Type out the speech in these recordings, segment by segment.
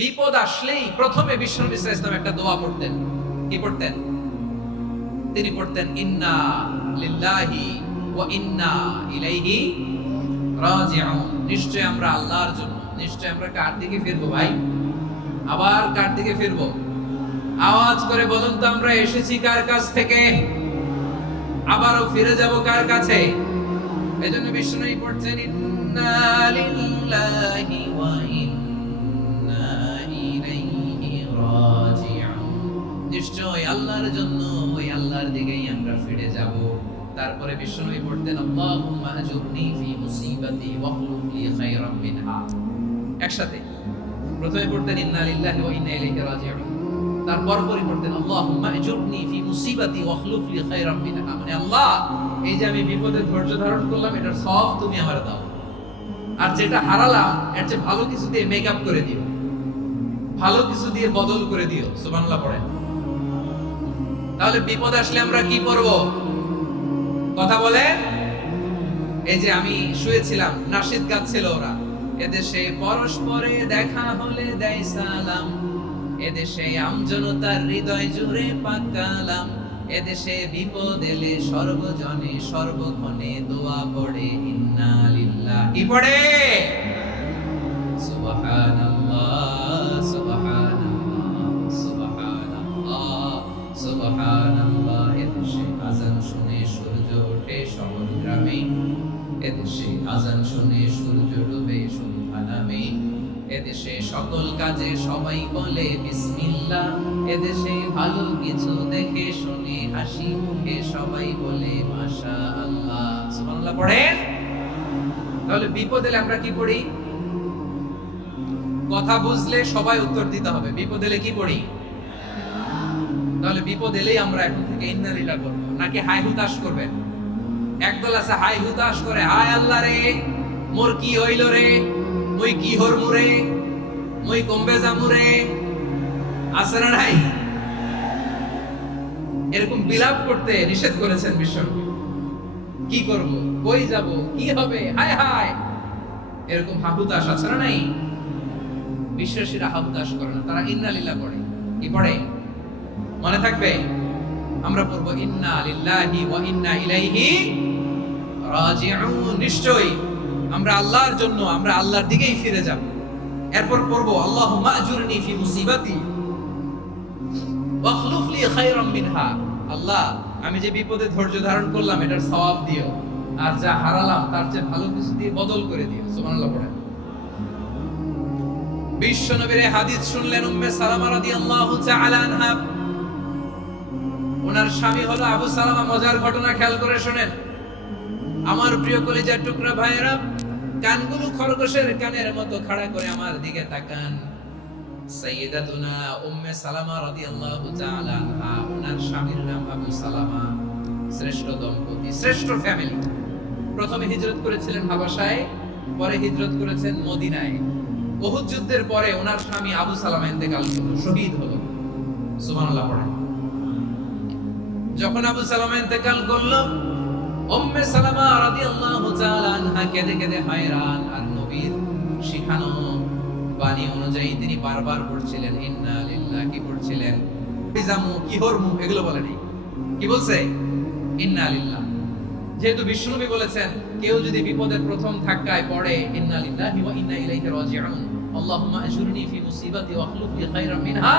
বিপদ আসলেই প্রথমে বিশ্বনবী সাল্লাল্লাহু আলাইহি ওয়াসাল্লাম একটা দোয়া পড়তেন। কি পড়তেন? তিনি পড়তেন ইন্না লিল্লাহি ওয়া ইন্না ইলাইহি রাজিউন। নিশ্চয় আমরা আল্লাহর জন্য, নিশ্চয় আমরা কার দিকে ফিরবো ভাই? আবার কার দিকে ফিরবো? আওয়াজ করে বলুন তো, আমরা এসেছি কার কাছ থেকে, আবারও ফিরে যাব কার কাছে? এজন্য বিশ্বনবী পড়ছেন ইন্না লিল্লাহি ওয়া ইন্না ইলাইহি রাজিউন। নিশ্চয় আল্লাহর জন্য, ওই আল্লাহর দিকেই আমরা ফিরে যাব। তারপরে বিশ্বনবী পড়তেন আল্লাহুম্মা আজুরনি ফি মুসিবাতি ওয়া খলুফ লি খায়রাম মিনহা। একসাথে প্রথমে পড়তেন ইন্না লিল্লাহি ওয়া ইন্না ইলাইহি রাজিউন, তারপর পড়তেন আল্লাহুম্মা আজুরনি ফি মুসিবাতি ওয়া খলুফ লি খায়রাম মিনহা। মানে আল্লাহ, এই যে আমি বিপদে ধৈর্য ধারণ করলাম, এটার সব তুমি আমারে দাও, আর যেটা হারালাম এর চেয়ে ভালো কিছু দিয়ে মেকআপ করে দিও, ভালো কিছু দিয়ে বদল করে দিও। সুবহানাল্লাহ পড়েন। তাহলে বিপদ আসলে আমরা কি করব? কথা বলেন। এই যে আমি শুয়েছিলাম, নাশিদ গাচ্ছিল ওরা, এদেশে পরস্পরে দেখা হলে দেয় সালাম, এদেশে আমজনতার হৃদয় জুড়ে পাক কালাম, এদেশে বিপদ এলে সর্বজনে সর্বক্ষণে দোয়া পড়ে ইন্না লিল্লাহি পড়ে সুবহানাল্লাহ সুবহানাল্লাহ সুবহানাল্লাহ সুবহানাল্লাহ। এদেশে আযান শুনে সূর্য ওঠে শহর গ্রামে, এদেশে আযান শুনে সূর্য ডুবে সন্ধ্যা নামে, এদেশে সকল কাজে সবাই বলে বিসমিল্লাহ, এদেশে ভালো কিছু দেখে শুনে হাসি মুখে সবাই বলে মাশাআল্লাহ। সুবহানাল্লাহ পড়েন। তাহলে বিপদ এলে আমরা কি পড়ি? কথা বুঝলে সবাই উত্তর দিতে হবে। বিপদ এলে কি পড়ি? তাহলে বিপদ এলেই আমরা এখন থেকে ইন্না লিল্লাহ করব, নাকি হাই হুতাশ করবেন? একদল আছে হাই হুতাশ করে, হায় আল্লাহ রে মোর কি হইল রে, মুই কি হরমু রে, মুই কমবে যামু রে, আছে না নাই? এরকম বিলাপ করতে নিষেধ করেছেন বিশ্বনবী। কি করব, কই যাব, কি হবে, হায় হায়, এরকম হাহুতাশ আছে না নাই? বিশ্বাসীরা হাহুতাশ করে না, তারা ইন্না লিল্লাহ পড়ে। কি পড়ে? মনে থাকবে, আমরা পড়বো ইন্না লিল্লাহি ওয়া ইন্না ইলাইহি রাজিউন। নিশ্চয়ই আমরা আল্লাহর জন্য, আমরা আল্লাহর দিকেই ফিরে যাব। এরপর পড়বো আল্লাহুম্মা আজুরনি ফি মুসিবাতি ওয়া খলুফ লি খায়রাম মিনহা। আল্লাহ, আমি যে বিপদে ধৈর্য ধারণ করলাম এটার সওয়াব দিও, আর যা হারালাম তার চেয়ে ভালো কিছু দিয়ে বদল করে দিও। সুবহানাল্লাহ পড়েন। বিশ্বনবীর হাদিস শুনলেন উম্মে সালামা রাদিয়াল্লাহু তাআলা আনহা। ওনার স্বামী হলো আবু সালামা। মজার ঘটনা খেয়াল করে শুনেন আমার প্রিয় কলিজার টুকরা ভাইয়েরা। কানগুলো খরগোশের কানের মতো খাড়া করে আমার দিকে তাকান। সাইয়্যিদাতুনা উম্মে সালামা রাদিয়াল্লাহু তাআলা আনহা, ওনার স্বামীর নাম আবু সালামা। শ্রেষ্ঠ দম্পতি, শ্রেষ্ঠ ফ্যামিলি। প্রথমে হিজরত করেছিলেন হাবাশায়, পরে হিজরত করেছেন মদিনায়। উহুদ যুদ্ধের পরে ওনার স্বামী আবু সালামা ইন্তেকাল করলো, শহীদ হলো। সুবহানাল্লাহ পড়েন। যখন আবু সালামা ইন্তেকাল করলো, উম্মে সালামা রাদিয়াল্লাহু তাআলা আনহা কেঁদে কেঁদে হয়রান। আর নবীর শিখানো বাণী অনুযায়ী তিনি বারবার পড়ছিলেন ইন্না লিল্লাহি পড়ছিলেন। বিজামু কি হরমু এগুলো বলেনি, কি বলছে? ইন্না লিল্লাহ। যেহেতু বিশ্বনবী বলেছেন কেউ যদি বিপদের প্রথম ধাক্কায় পড়ে ইন্না লিল্লাহি ওয়া ইন্না ইলাইহি রাজিউন, আল্লাহুম্মা আজুরনি ফি মুসিবাতি ওয়া খলুফ লি খায়রাম মিনহা,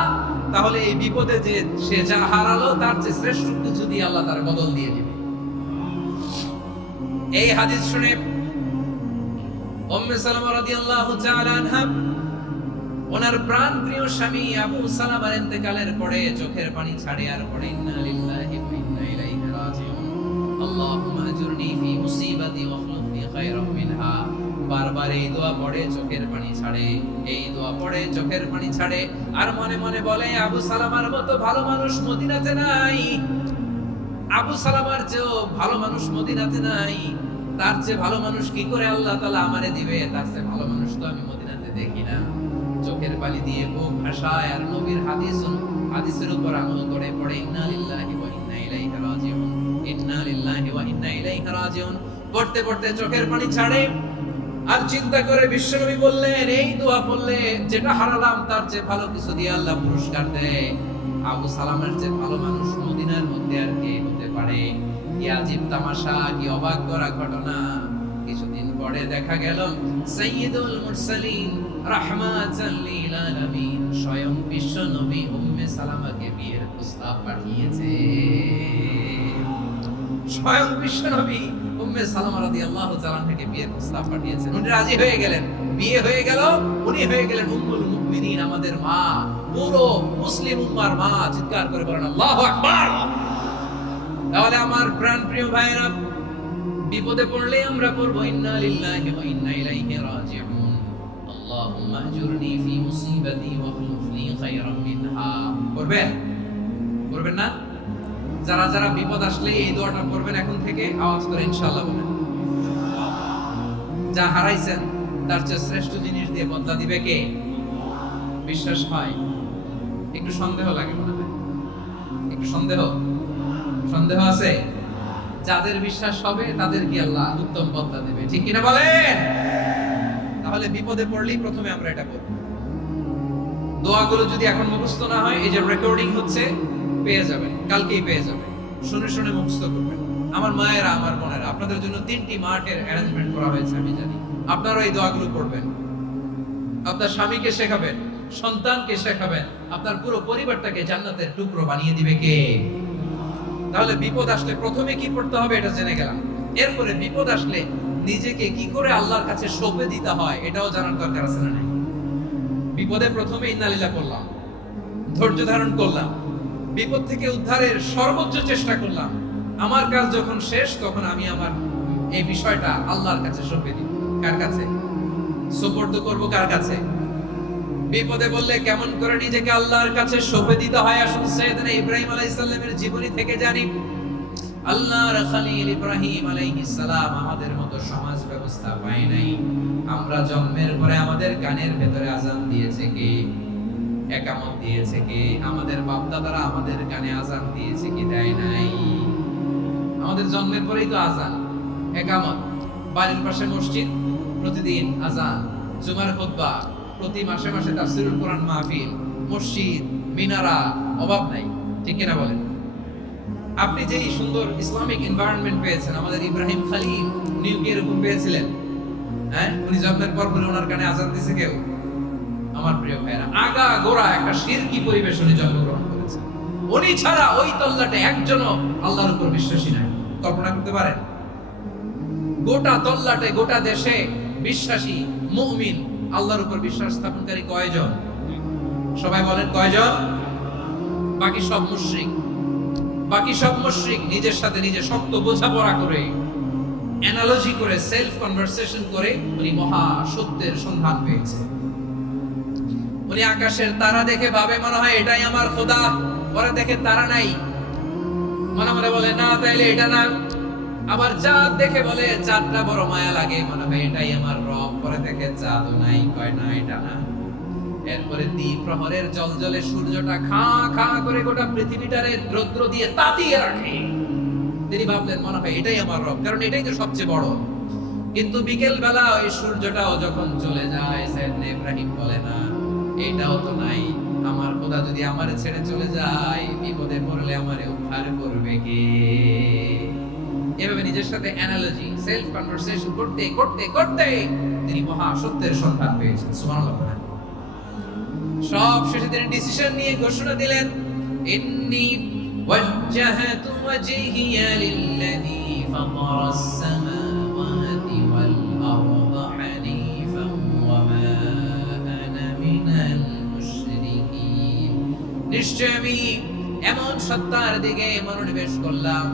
তাহলে এই বিপদে যে সে যা হারালো তার চেয়ে শ্রেষ্ঠ কিছু দিয়ে আল্লাহ তার বদল দিয়ে দিবে। এই হাদিস শুনে উম্মে সালামা রাদিয়াল্লাহু তাআলা আনহা ওনার প্রাণপ্রিয় স্বামী আবু সালামার ইন্তেকালের পরে চোখের পানি ছাড়ে আর পড়ে ইন্না লিল্লাহি ওয়া ইন্না ইলাইহি রাজিউন, আল্লাহুম্মা আজুরনি ফি মুসিবাতি ওয়া খলুফ লি খায়রাম মিনহা। বারবার এই দোয়া পড়ে চোখের পানি ছাড়ে, এই দোয়া পড়ে চোখের পানি ছাড়ে, আর মনে মনে বলে আবু সালামার মতো ভালো মানুষ মদিনাতে নাই, আবু সালামার চেয়েও ভালো মানুষ মদিনাতে নাই, তার চেয়ে ভালো মানুষ কি করে আল্লাহ তাআলা আমারে দিবে, তার চেয়ে ভালো মানুষ তো আমি মদিনাতে দেখি না। চোখের পানি দিয়ে বুক ভাসায় আর নবীর হাদিসের উপর আমল করে পড়ে ইন্না লিল্লাহি ওয়া ইন্না ইলাইহি রাজিউন, ইন্না লিল্লাহি ওয়া ইন্না ইলাইহি রাজিউন। পড়তে পড়তে চোখের পানি ছাড়ে আর চিন্তা করে বিশ্বনবী বললেন, এই দোয়া পড়লে যেটা হারালাম তার চেয়ে ভালো কিছু দিয়ে আল্লাহ পুরস্কার দেয়। আবু সালামের চেয়ে ভালো মানুষ মদিনার মধ্যে আর কে হতে পারে? কি আজীব তামাশা, কি অবাক করা ঘটনা। কিছুদিন পরে দেখা গেল সাইয়্যিদুল মুরসালিন রাহমাতাল লিল আলামিন স্বয়ং বিশ্ব নবী উম্মে সালামাকে বিয়ের প্রস্তাব পাঠিয়েছে। স্বয়ং বিশ্ব নবী উম্মে সালামা রাদিয়াল্লাহু তাআলা থেকে বিয়ের প্রস্তাব পাঠিয়েছেন। উনি রাজি হয়ে গেলেন, বিয়ে হয়ে গেল, উনি হয়ে গেলেন উম্মুল মুমিনিন, আমাদের মা, পুরো মুসলিম উম্মার মা। চিৎকার করে বলেন আল্লাহু আকবার। তাহলে আমার প্রাণপ্রিয় ভাইরা, বিপদে পড়লে আমরা পড়ব ইন্না লিল্লাহি ওয়া ইন্না ইলাইহি রাজিউন, আল্লাহুম্মা আজুরনি ফি মুসিবাতি ওয়া খলুফনি খায়রাম মিনহা। পড়বেন? পড়বেন না? যারা যারা বিপদ আসলে এই দোয়াটা পড়বেন এখন থেকে আওয়াজ করে ইনশাআল্লাহ বলেন। যা হারাইছেন তার চেয়ে শ্রেষ্ঠ জিনিস দিয়ে বদলা দিবে কে? বিশ্বাস হয়? একটু সন্দেহ লাগে মনে হয়, একটু সন্দেহ আছে? যাদের বিশ্বাস হবে তাদের কি আল্লাহ উত্তম বদলা দেবে, ঠিক কিনা বলেন? তাহলে বিপদে পড়লেই প্রথমে আমরা এটা করব। দোয়াগুলো যদি এখন মুখস্থ না হয়, এই যে রেকর্ডিং হচ্ছে, পেয়ে যাবেন, কালকেই পেয়ে যাবেন। শুনে শুনে মুখস্থ করবেন। আমার মায়েরা, আমার বোনেরা, আপনাদের জন্য 3টি মাঠের অ্যারেঞ্জমেন্ট করা হয়েছে, আমি জানি। আপনারা এই দোয়াগুলো পড়বেন, আপনার স্বামীকে শেখাবেন, সন্তানকে শেখাবেন, আপনার পুরো পরিবারটাকে জান্নাতের টুকরো বানিয়ে দিবে কে? তাহলে বিপদ আসলে প্রথমে কি করতে হবে এটা জেনে গেলাম। এরপরে বিপদ আসলে নিজেকে কি করে আল্লাহর কাছে সঁপে দিতে হয় এটাও জানার দরকার আছে না? বিপদে প্রথমে ইন্নালিল্লাহ করলাম, ধৈর্য ধারণ করলাম, বিপদ থেকে উদ্ধারের সর্বোচ্চ চেষ্টা করলাম। আমার কাজ যখন শেষ, তখন আমি আমার এই বিষয়টা আল্লাহর কাছে সঁপে দিই। কার কাছে সুপর্দ করব? কার কাছে? বিপদে বললে কেমন করে নিজেকে আল্লাহর কাছে সঁপে দিতে হয়, আসুন সাইয়েদনা ইব্রাহিম আলাইহিস সালামের জীবনী থেকে জানি। আল্লাহর খলিল ইব্রাহিম আলাইহিস সালাম আমাদের মতো সমাজ ব্যবস্থা পায় নাই। আমরা জন্মের পরে আমাদের কানের ভেতরে আযান দিয়েছে কে? একামত দিয়েছে কে? আমাদের বাপ দাদারা আমাদের কানে আযান দিয়েছে কি? দেয় নাই। আমাদের জন্মের পরেই তো আযান, একামত, বাড়ির পাশে মসজিদ, প্রতিদিন আযান, জুমার খুতবা, প্রতি মাসে মাসে তাফসীরুল কোরআন মাহফিল, মসজিদ, মিনারা, অভাব নাই, ঠিক কিনা বলেন? আপনি যেই সুন্দর ইসলামিক এনভায়রনমেন্ট পেয়েছেন, আমাদের ইব্রাহিম খলিল উনি কি এরকম পেয়েছিলেন? হ্যাঁ, উনি জন্মের পর পরে ওনার কানে আযান দিয়েছে কেউ? আমার প্রিয় ভাইরা, আগা গোড়া একটা শিরকি পরিবেশ উনি জন্মগ্রহণ করেছেন। উনি ছাড়া ওই তল্লাটে একজনও আল্লাহর উপর বিশ্বাসী নাই। কল্পনা করতে পারেন? গোটা তল্লাটে, গোটা দেশে বিশ্বাসী মুমিন, আল্লাহর উপর বিশ্বাস স্থাপনকারী কয়জন? সবাই বলেন কয়জন? বাকি সব মুশরিক। বাকি সব মুশরিক নিজের সাথে নিজে শক্ত বোঝাপড়া করে, অ্যানালজি করে, সেলফ কনভারসেশন করে উনি মহা সত্যের সন্ধান পেয়েছে। উনি আকাশের তারা দেখে ভাবে মনে হয় এটাই আমার খোদা, পরে দেখে তারা নাই, মনে মনে বলে না তাইলে এটা না। আবার চাঁদ দেখে বলে চাঁদটা বড় মায়া লাগে, মনে হয় এটাই আমার রব, পরে দেখে চাঁদও নাই, কয় না এটা না। এরপরে দ্বি প্রহরের জলজলে সূর্যটা খা খা করে গোটা পৃথিবীটারে রৌদ্র দিয়ে তাতিয়ে রাখে। তিনি ভাবলেন মনে হয় এটাই আমার রব, কারণ এটাই তো সবচেয়ে বড়। কিন্তু বিকেল বেলা ওই সূর্যটাও যখন চলে যায়, সাইয়েদনা ইব্রাহিম বলে না এটাও তো নাই, আমার খোদা যদি আমারে ছেড়ে চলে যায়, বিপদে পড়লে আমারে উদ্ধার করবে কে? এভাবে নিজের সাথে অ্যানালজি, সেলফ কনভারসেশন করতে করতে করতে তিনি মহা সত্যের সন্ধান পেয়েছেন। সুবহানাল্লাহ। সব শেষে তিনি ডিসিশন নিয়ে ঘোষণা দিলেন, ইন্নী ওয়াজ্জাহতু ওয়াজহিয়া লিল্লাযী ফাতারাস সামাওয়াতি ওয়াল আরদা হানিফান ওয়া মা আনা মিনাল মুশরিকিন। নিশ্চয় আমি এমন সত্তার দিকে মনোনিবেশ করলাম,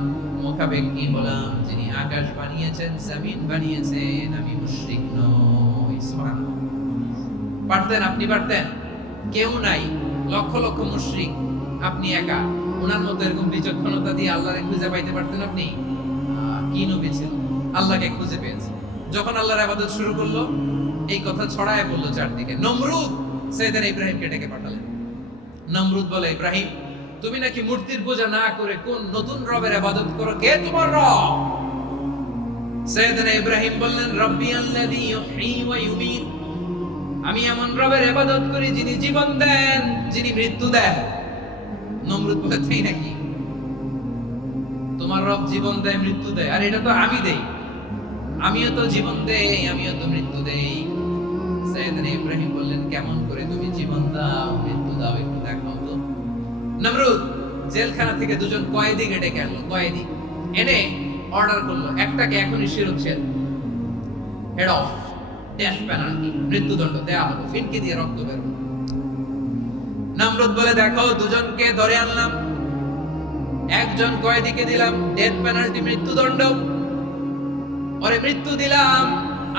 মুখাপেক্ষী হলাম, যিনি আকাশ বানিয়েছেন, জমিন বানিয়েছেন, আমি মুশরিক নই। সুবহানাল্লাহ। পারতেন? আপনি পারতেন? কেউ নাই, লক্ষ লক্ষ মুশরিক, আপনি একা। ওনার মতো এরকম বিচক্ষণতা দিয়ে আল্লাহরে খুঁজে পাইতে পারতেন আপনি? কি নবী ছিল, আল্লাহকে খুঁজে পেয়েছে। যখন আল্লাহর ইবাদত শুরু করলো, এই কথা ছড়ায় বললো চারদিকে। নমরুদ সাইয়েদনা ইব্রাহিমকে ডেকে পাঠালেন। নমরুদ বলে, ইব্রাহিম তুমি নাকি মূর্তির পূজা না করে কোন নতুন রবের ইবাদত করো, কে তোমার রব? সাইয়েদনা ইব্রাহিম বললেন রব্বি আল্লাযী ইউহয়ী ওয়া ইউমীত, আমি এমন রবের ইবাদত করি যিনি জীবন দেন, যিনি মৃত্যু দেন। নমরুদ বলে তাই নাকি? তোমার রব জীবন দেয় মৃত্যু দেয়, আর এটা তো আমি দেই, আমিও তো জীবন দেই, আমিও তো মৃত্যু দেই। সাইয়েদনা ইব্রাহিম বললেন কেমন করে তুমি জীবন দাও মৃত্যু দাও একটু দেখাও তো। নমরুদ জেলখানা থেকে দুজন কয়েদিকে ডেকে আনলো, কয়েদি এনে অর্ডার করলো একটাকে এখনই শিরোচ্ছেদ, হেড অফ, ডেথ পেনাল্টি, মৃত্যুদণ্ড দেয়া হলো, ফিনকি দিয়ে রক্ত বের হলো। নমরুদ বলে দেখো দুজনকে ধরে আনলাম, একজন কয়েদিকে দিলাম ডেথ পেনাল্টি, মৃত্যুদণ্ড, ওরে মৃত্যু দিলাম,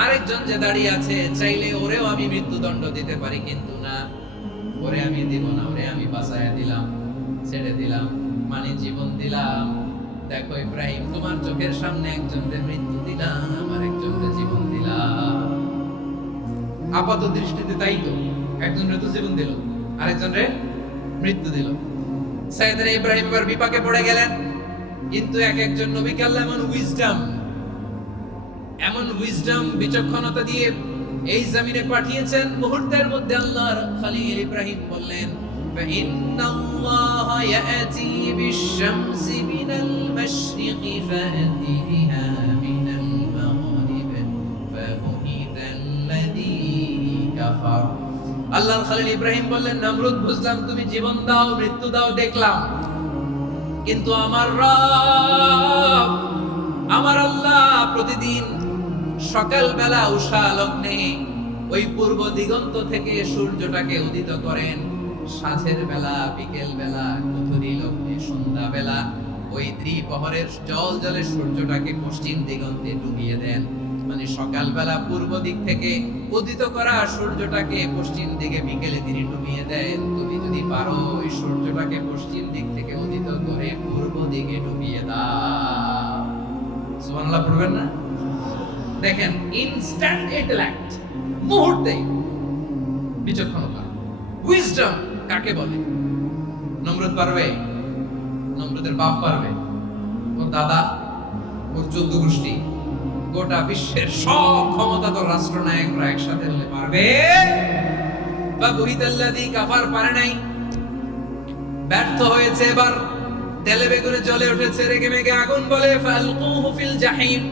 আরেকজন যে দাঁড়িয়ে আছে চাইলে ওরেও আমি মৃত্যুদণ্ড দিতে পারি, কিন্তু না, ওরে আমি দিব না, ওরে আমি বাঁচায়া দিলাম, ছেড়ে দিলাম, মানে জীবন দিলাম। দেখো ইব্রাহিম, তোমার চোখের সামনে একজনকে মৃত্যু দিলাম আর একজনকে জীবন দিলাম। আপাত দৃষ্টিতে তাই তো, একজনের তো জীবন দিল আরেকজনের মৃত্যু দিল। সাইয়েদনা ইব্রাহিম এবার বিপাকে পড়ে গেলেন, কিন্তু এক একজন নবীকে আল্লাহ এমন উইজডম বিচক্ষণতা দিয়ে এই জমিনে পাঠিয়েছেন, মুহূর্তের মধ্যে আল্লাহর খলিল ইব্রাহিম বললেন ফাইন্নাল্লাহা ইয়াতি বিশ-শামসি মিনাল মাশরিকি ফাআতি বিহা মিনাল মাগরিব ফাবুহিতাল্লাযী কাফার। আল্লাহর খলিল ইব্রাহিম বললেন নমরুদ বুঝলাম তুমি জীবন দাও মৃত্যু দাও দেখলাম, কিন্তু আমার রব আমার আল্লাহ প্রতিদিন সকালবেলা উষা লগ্নে ওই পূর্ব দিগন্ত থেকে সূর্যটাকে উদিত করেন, সাঁঝের বেলা, বিকেল বেলা, গধূলি লগ্নে, সন্ধ্যা বেলা ওই দ্বিপ্রহরের জল জলে সূর্যটাকে পশ্চিম দিগন্তে ডুবিয়ে দেন। মানে সকালবেলা পূর্ব দিক থেকে উদিত করা সূর্যটাকে পশ্চিম দিকে বিকেলে তিনি ডুবিয়ে দেন। তুমি যদি পারো ওই সূর্যটাকে পশ্চিম দিক থেকে উদিত করে পূর্ব দিকে ডুবিয়ে দাও। সুবহানাল্লাহ পড়বেন না? দেখেন ইনস্ট্যান্ট ইন্টেলেক্ট, মুহূর্তে বিচক্ষণতা, উইজডম কাকে বলে? নমরুদ পারবে? নমরুদের বাপ পারবে? ওর দাদা, ওর 14 গোষ্ঠী, গোটা বিশ্বের সব ক্ষমতাধর রাষ্ট্রনায়করা একসাথে হলে পারবে? ফাবুহিতাল্লাযী কাফার পারে নাই, ব্যর্থ হয়েছে। এবার তেলে বেগুনে জ্বলে উঠেছে, রেগে মেগে আগুন বলে ফালকুহু ফিল জাহিম,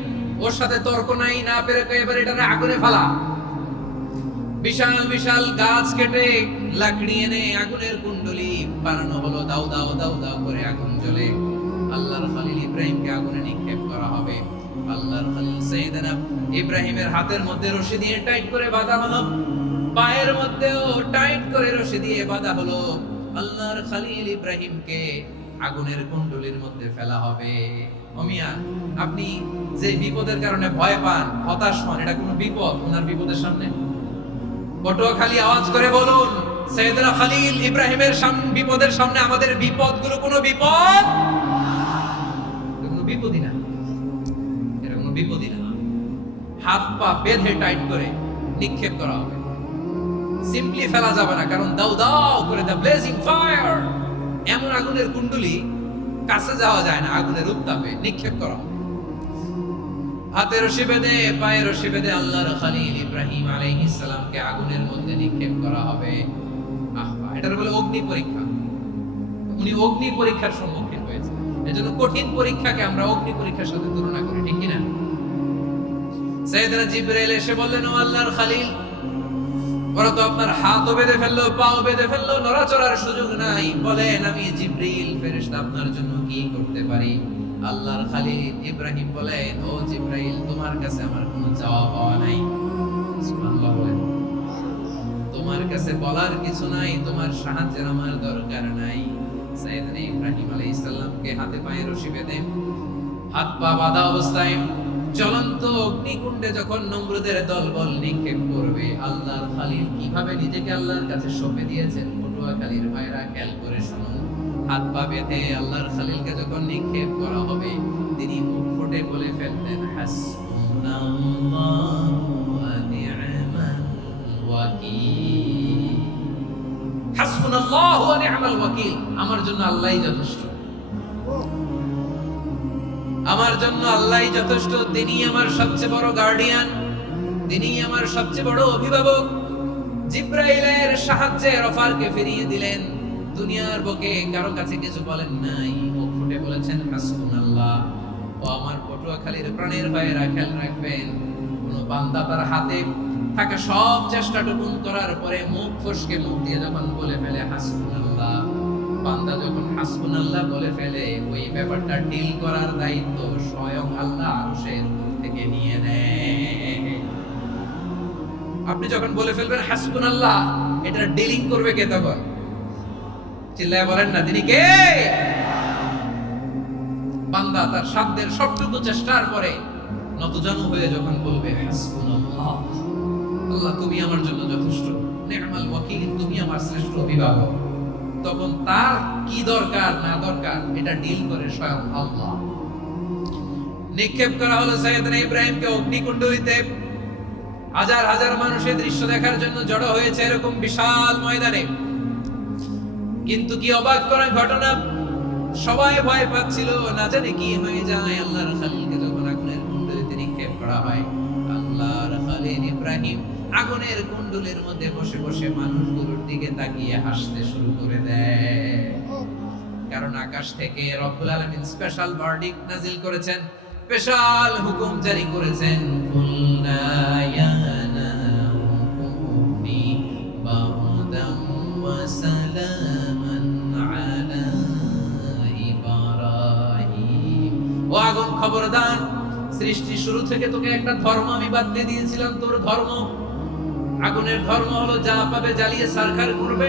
ওর সাথে তর্ক নাই, না পেরে এবার এটারে আগুনে ফেলা। বিশাল বিশাল গাছ কেটে লাকড়ি এনে আগুনের কুণ্ডলি বানানো হলো, দাও দাও দাও দাও করে আগুন জ্বলে। আল্লাহর খলিল ইব্রাহিমকে আগুনে নিক্ষেপ করা হবে। আল্লাহর খলিল সাইয়েদনা ইব্রাহিমের হাতের মধ্যে রশি দিয়ে টাইট করে বাঁধা হলো, পায়ের মধ্যেও টাইট করে রশি দিয়ে বাঁধা হলো। আল্লাহর খলিল ইব্রাহিমকে আগুনের কুণ্ডলীর মধ্যে ফেলা হবে। ওমিয়া, আপনি যে বিপদের কারণে ভয় পান, হতাশ হন, এটা কোনো বিপদ ওনার বিপদের সামনে? পটুয়াখালী আওয়াজ করে বলুন, সাইয়েদনা খলিল ইব্রাহিমের বিপদের সামনে আমাদের বিপদগুলো কোনো বিপদ? কোনো বিপদই না, এটা কোনো বিপদই না। হাত পা বেঁধে টাইট করে নিক্ষেপ করা হবে, সিম্পলি ফেলা যাবে না, কারণ দাও দাও করে দা ব্লেজিং ফায়ার, এমন আগুনের কুণ্ডলী কাছে যাওয়া যায় না, আগুনের উত্তাপে নিক্ষেপ করা হবে। হাতে রশি বেঁধে, পায়ে রশি বেঁধে আল্লাহর খলিল ইব্রাহিম আলাইহিস সালামকে আগুনের মধ্যে নিক্ষেপ করা হবে। আহা, এটার বলে অগ্নি পরীক্ষা। উনি অগ্নি পরীক্ষার সম্মুখীন হয়েছে, এজন্য কঠিন পরীক্ষাকে আমরা অগ্নি পরীক্ষার সাথে তুলনা করি, ঠিক কি না? সাইয়েদনা জিবরাইল এসে বললেন, ও আল্লাহর খলিল, ওরা তো আপনার হাতও বেঁধে ফেললো, পাও বেঁধে ফেললো, নড়াচড়ার সুযোগ নাই, বলেন আমি জিবরিল ফেরেশতা আপনার জন্য কি করতে পারি? আল্লাহর খলিল ইব্রাহিম বলেন, ও জিবরাইল, তোমার কাছে আমার কোনো চাওয়া পাওয়া নাই। সুবহানাল্লাহ বলেন, তোমার কাছে বলার কিছু নাই, তোমার সাহায্যের আমার দরকার নাই। সাইয়েদনা ইব্রাহিম আলাইহিস সালামকে হাতে পায়ে রশি বেঁধে, হাত পা বাঁধা অবস্থায় জ্বলন্ত অগ্নিকুণ্ডে যখন নমরুদের দলবল নিক্ষেপ করবে, আল্লাহর খলিল কিভাবে নিজেকে আল্লাহর কাছে সঁপে দিয়েছেন, পটুয়াখালীর ভাইরা খেয়াল করে শুনুন। হাত পা বেঁধে আল্লাহর খলিলকে যখন নিক্ষেপ করা হবে, তিনি মুখ ফুটে বলে ফেলতেন, হাসবুনাল্লাহু ওয়া নি'মাল ওয়াকিল, হাসবুনাল্লাহু ওয়া নি'মাল ওয়াকিল, আমার জন্য আল্লাহই যথেষ্ট, আমার আমার জন্য আল্লাহই যথেষ্ট, তিনি আমার সবচেয়ে বড় গার্ডিয়ান, তিনি আমার সবচেয়ে বড় অভিভাবক। জিব্রাইলের সাহায্যে রফারকে ফিরিয়ে দিলেন। দুনিয়ার বুকে কারো কাছে কিছু বলেন নাই, মুখ ফুটে বলেছেন হাসবুনাল্লাহ। ও আমার পটুয়াখালীর প্রাণের ভাইয়েরা খেয়াল রাখবেন, কোন বান্দা তার হাতে থাকা সব চেষ্টাটুকু করার পরে মুখ ফসকে মুখ দিয়ে যখন বলে ফেলে হাসবুনাল্লাহ, বান্দা যখন হাসবুনাল্লাহ বলে ফেলে, ওই ব্যাপারটা ডিল করার দায়িত্ব স্বয়ং আল্লাহ আরশের থেকে নিয়ে নেয়। আপনি যখন বলে ফেলবেন হাসবুনাল্লাহ, এটা ডিলিং করবে কে তখন? চিল্লায় বলেন না, তিনি কে? বান্দা তার সাধ্যের সবটুকু চেষ্টার পরে নতজানু হয়ে যখন বলবে হাসবুনাল্লাহ, আল্লাহ তুমি আমার জন্য যথেষ্ট, নি'মাল ওয়াকিল, তুমি আমার শ্রেষ্ঠ অভিভাবক, তখন তার কি দরকার না দরকার এটা ডিল করে স্বয়ং আল্লাহ। নিক্ষেপ করা হলো সাইয়েদনা ইব্রাহিমকে অগ্নিকুণ্ড হইতে। হাজার হাজার মানুষের দৃশ্য দেখার জন্য জড়ো হয়েছে এরকম বিশাল ময়দানে। কিন্তু কি অবাক করা ঘটনা, সবাই ভয় পাচ্ছিল, না জানে কি হয়ে যায়। আল্লাহর খলিলকে যখন আগুনের কুণ্ডলিতে নিক্ষেপ করা হয়, আল্লাহর খলিল ইব্রাহিম আগুনের কুণ্ডলের মধ্যে বসে বসে মানুষগুলোর দিকে তাকিয়ে হাসতে শুরু করে দেয়। কারণ আকাশ থেকে রব্বুল আলামিন স্পেশাল ভার্ডিক্ট নাজিল করেছেন, স্পেশাল হুকুম জারি করেছেন, কুলনা ইয়া নারু কুনি বারদাম ওয়া সালামান আলা ইব্রাহিম। ও আগুন খবরদার, সৃষ্টি শুরু থেকে তোকে একটা ধর্ম আমি বাতলে দিয়েছিলাম, তোর ধর্ম, আগুনের ধর্ম হলো যা পাবে জ্বালিয়ে সারখার করবে।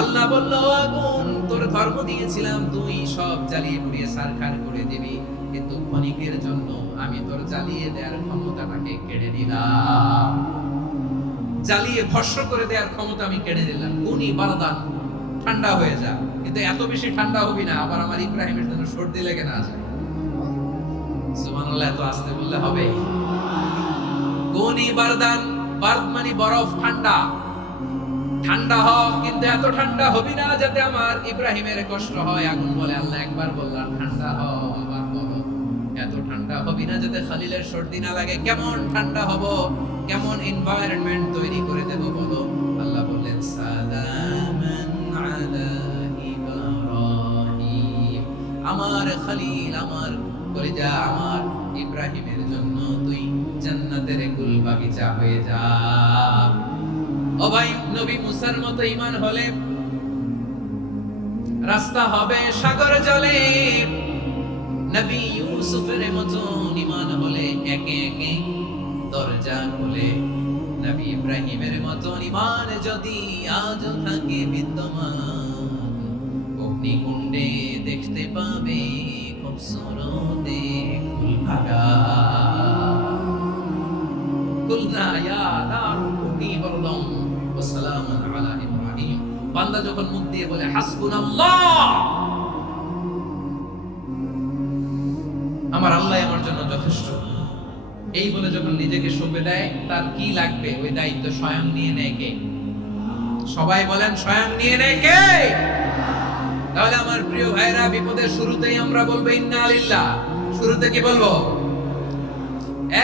আল্লাহ বলল, আগুন তোর ধর্ম দিয়েছিলাম, তুই সব জ্বালিয়ে পুড়িয়ে সারখার করে দিবি, কিন্তু ক্ষণিকের জন্য আমি তোর জ্বালিয়ে দেওয়ার ক্ষমতাটাকে কেড়ে নিলাম, জ্বালিয়ে ভস্ম করে দেওয়ার ক্ষমতা আমি কেড়ে নিলাম। কুনি বারদান, ঠান্ডা হয়ে যা, কিন্তু এত বেশি ঠান্ডা হবি না আবার আমার ইব্রাহিমের জন্য সর্দি লেগে না যায়। সুবহানাল্লাহ, এত আস্তে বললে হবে? কুনি বারদান, বারদ মানে বরফ, ঠান্ডা, ঠান্ডা হ, কিন্তু এত ঠান্ডা হবি না যাতে আমার ইব্রাহিমের কষ্ট হয়। আগুন বলে, আল্লাহ একবার বললাম ঠান্ডা হ, আবার বলো এত ঠান্ডা হবি না যাতে খলিলের সর্দি না লাগে। কেমন ঠান্ডা হব, কেমন এনভায়রনমেন্ট তৈরি করে দেব বলো? আল্লাহ বললেন, সালামান আলা ইব্রাহিম, আমার খলিল, আমার কলিজা, আমার ইব্রাহিমের জন্য তুই জান্নাতের গুল বাগিচা হয়ে যা। ও ভাই, নবী মুসার মতো ঈমান হলে রাস্তা হবে সাগর জলে, নবী ইউসুফের মতো ঈমান হলে একে একে দরজা খুলে, নবী ইব্রাহিমের মতো ঈমান যদি আজ থাকে বিদ্যমান, অগ্নিকুণ্ডে দেখতে পাবে খুবসুরত ফুলভাগা। কুলনা ইয়া নারু কুনি বারদাম ওয়া সালামান আলা ইব্রাহিম, বান্দা যখন মুখ দিয়ে বলে হাসবুনাল্লাহ, আমার আল্লাহ আমার জন্য যথেষ্ট, এই বলে যখন নিজেকে সঁপে দেয়, তার কি লাগবে ওই দায়িত্ব স্বয়ং নিয়ে নেয় কে? সবাই বলেন, স্বয়ং নিয়ে নেয় কে? তাহলে আমার প্রিয় ভাইরা, বিপদের শুরুতেই আমরা বলবো ইন্না লিল্লাহ। শুরুতে কি বলবো?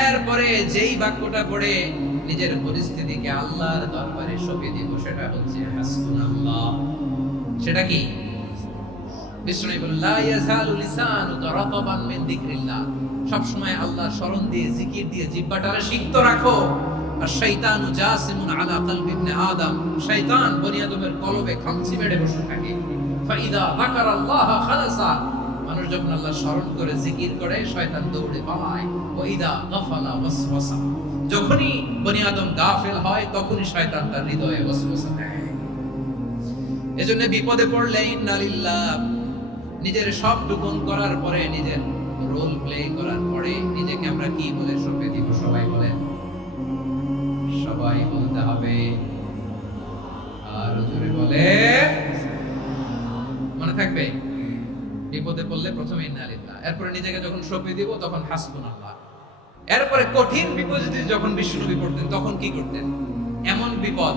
এরপরে যেই বাক্যটা পড়ে নিজের পরিস্থিতিকে আল্লাহর দরবারে সঁপে দিব, সেটা হচ্ছে হাসবুনাল্লাহ। সেটা কি? বিষ্ণু বললেন, লা ইয়াজালু লিসানুকা রাতাবান মিন যিকরিল্লাহ, সব সময় আল্লাহর স্মরণ দিয়ে, জিকির দিয়ে জিহ্বাটারে সিক্ত রাখো। আর শয়তানু জাসিমুন আলা কলবি ইবনে আদম, শয়তান বনি আদমের কলবে খামচি মেরে বসে থাকে। ফাইদা যাকারাল্লাহ খালাসা, মানুষ যখন আল্লাহর স্মরণ করে জিকির করে, শয়তান দৌড়ে পালায়। ওয়াইদা গাফালা ওয়াসওয়াসা, যখনই বনি আদম গাফেল হয়, তখনই শয়তান তার হৃদয়ে ওয়াসওয়াসা দেয়। এজন্য বিপদে পড়লে ইন্না লিল্লাহ, নিজের সব টুকুন করার পরে, নিজের রোল প্লে করার পরে নিজেকে আমরা কি বলে সঁপে দিব? সবাই বলেন, সবাই বলতে হবে, আর জোরে বলে, মনে থাকবে? বিপদে পড়লে প্রথমে ইন্না লিল্লাহ, এরপরে নিজেকে যখন সঁপে দিব তখন হাসবুনাল্লাহ। এরপরে কঠিন বিপদে যখন বিশ্বনবী পড়তেন তখন কি করতেন? এমন বিপদ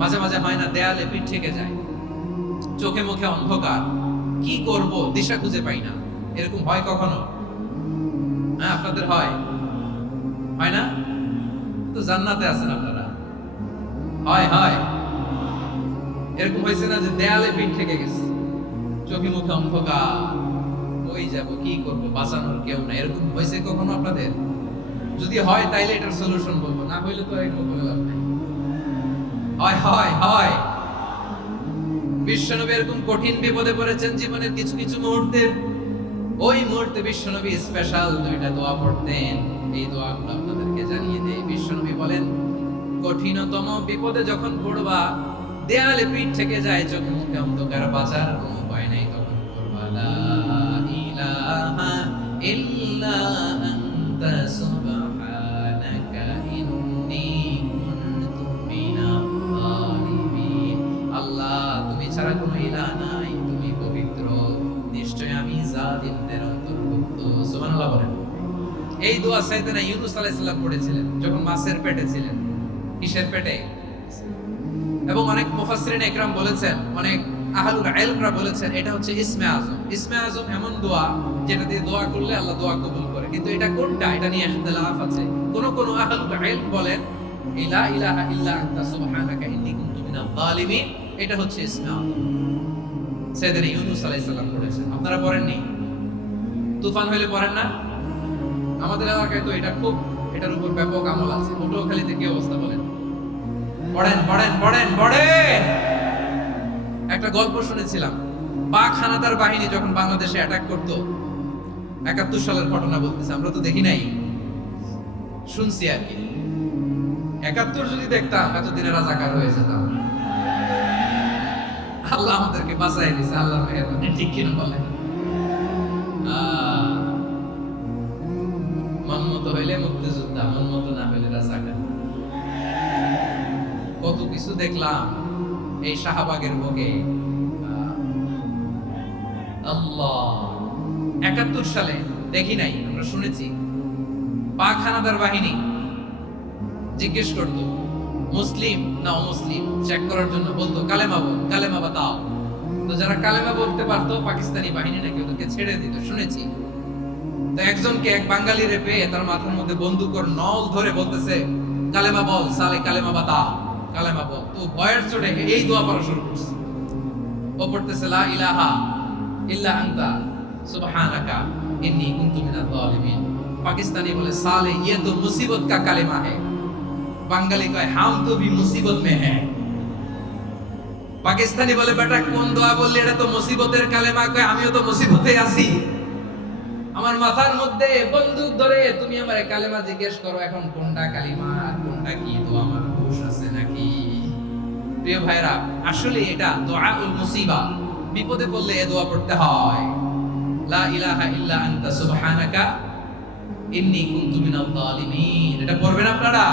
মাঝে মাঝে হয় না, দেয়ালে পিঠ ঠেকে যায়, চোখে মুখে অন্ধকার, কি করব দিশা খুঁজে পাই না, এরকম হয় কখনো? হ্যাঁ, আপনাদের হয় হয় না? তো জান্নাতে আছেন আপনারা। হয় হয় এরকম হয়েছে না যে দেয়ালে পিঠ থেকে গেছে, চোখে মুখে অন্ধকার, ওই যাব কি করব, বাঁচানোর কেউ না, এরকম হয়েছে কখনো আপনাদের? যদি হয় তাইলে এটার সলিউশন বলবো, না হইলে তো এরকম বলে লাভ নাই। হয় হয় হয় বিশ্বনবী এরকম কঠিন বিপদে পড়েছেন জীবনের কিছু কিছু মুহূর্তে। ওই মুহূর্তে বিশ্বনবী স্পেশাল দুইটা দোয়া পড়তেন। এই দোয়াগুলো আপনাদেরকে জানিয়ে দেই। বিশ্বনবী বলেন, কঠিনতম বিপদে যখন পড়বা, দেয়ালে পিঠ থেকে যায়, চোখে মুখে অন্ধকার, বাঁচার কোনো উপায় নাই, তখন পড়বা লা ইলাহা ইল্লা আনতা সুবহানাকা ইন্নী কুনতু মিনাল যালিমিন। আল্লাহ, তুমি ছাড়া কোনো ইলাহ নাই, তুমি পবিত্র, নিশ্চয় আমি জালিমদের অন্তর্ভুক্ত। সুবহানাল্লাহ বলেন। এই দোয়া সাইয়েদনা ইউনূস আলাইহিস সালাম পড়েছিলেন যখন মাছের পেটে ছিলেন। কিসের পেটে? এবং অনেক মুফাসসিরিন ইকরাম বলেছেন, অনেক আহলুল ইলমরা বলেছেন, এটা হচ্ছে ইসমে আজম। ইসমে আজম এমন দোয়া যেটা দিয়ে দোয়া করলে আল্লাহ দোয়া কবুল করে। কিন্তু এটা কোনটা, এটা নিয়ে ইখতিলাফ আছে। কোন কোন আহলুল ইলম বলেন লা ইলাহা ইল্লা আনতা সুবহানাকা ইন্নী কুনতু মিনাল যালিমিন, এটা হচ্ছে ইসমে আজম। সাইয়েদনা ইউনূস আলাইহিস সালাম পড়েছেন। আপনারা পড়েননি? তুফান হইলে পড়েন না? আমাদের এলাকায় তো এটা খুব, এটার উপর ব্যাপক আমল আছে। পটুয়াখালীতে কি অবস্থা বলেন? পড়েন পড়েন পড়েন পড়েন। একটা গল্প শুনেছিলাম, পাক হানাদার বাহিনী যখন বাংলাদেশে অ্যাটাক করত, ৭১ সালের ঘটনা বলতেছে, আমরা তো দেখি নাই, শুনছি আর কি। ৭১ যদি দেখতাম এতদিনে রাজাকার হয়ে যেতাম। আল্লাহ আমাদেরকে বাঁচাই দিয়েছে, আল্লাহর মেহেরবানি, ঠিক কিনা বলেন? মন মতো হইলে মুক্তিযোদ্ধা, মন মতো না হইলে রাজাকার। কত কিছু দেখলাম এই শাহবাগের বুকে। আল্লাহ, ৭১ সালে দেখি নাই, আমরা শুনেছি। পাক হানাদার বাহিনী জিজ্ঞেস করতো মুসলিম না অমুসলিম, চেক করার জন্য বলতো কালেমা বল, কালেমা বাতাও। তো যারা কালেমা বলতে পারতো পাকিস্তানি বাহিনী নাকি ওদেরকে ছেড়ে দিত, শুনেছি। তো একজনকে, এক বাঙালিরে পেয়ে তার মাথার মধ্যে বন্দুকের নল ধরে বলতেছে কালেমা বল, সালে কালেমা বাতা, কালেমা বল। তো ভয়ের চোটে এই দোয়া পড়া শুরু করছে। ও পড়তেছে লা ইলাহা ইল্লা আনতা সুবহানাকা ইন্নী কুনতু মিনাল যালিমিন। পাকিস্তানি বলে সালে ये तो मुसीबत का কালেমা है। বাঙালি কয় হাম তো ভি মুসিবত মে হ্যায়। পাকিস্তানি বলে বেটা কোন দোয়া বললি, এটা তো মুসিবতের কালেমা। কয় আমিও তো মুসিবতে আছি, আমার মাথার মধ্যে বন্দুক ধরে তুমি আমারে কালেমা জিজ্ঞেস করো, এখন কোনটা কালিমা কোনটা কি দোয়া, আমার হুঁশ আছে নাকি? প্রিয় ভাইরা, আসলে এটা দুআউল মুসিবা, বিপদে পড়লে এই দোয়া পড়তে হয়। লা ইলাহা ইল্লা আনতা সুবহানাকা ইন্নী কুনতু মিনাল যালিমিন। এটা পড়বেন আপনারা।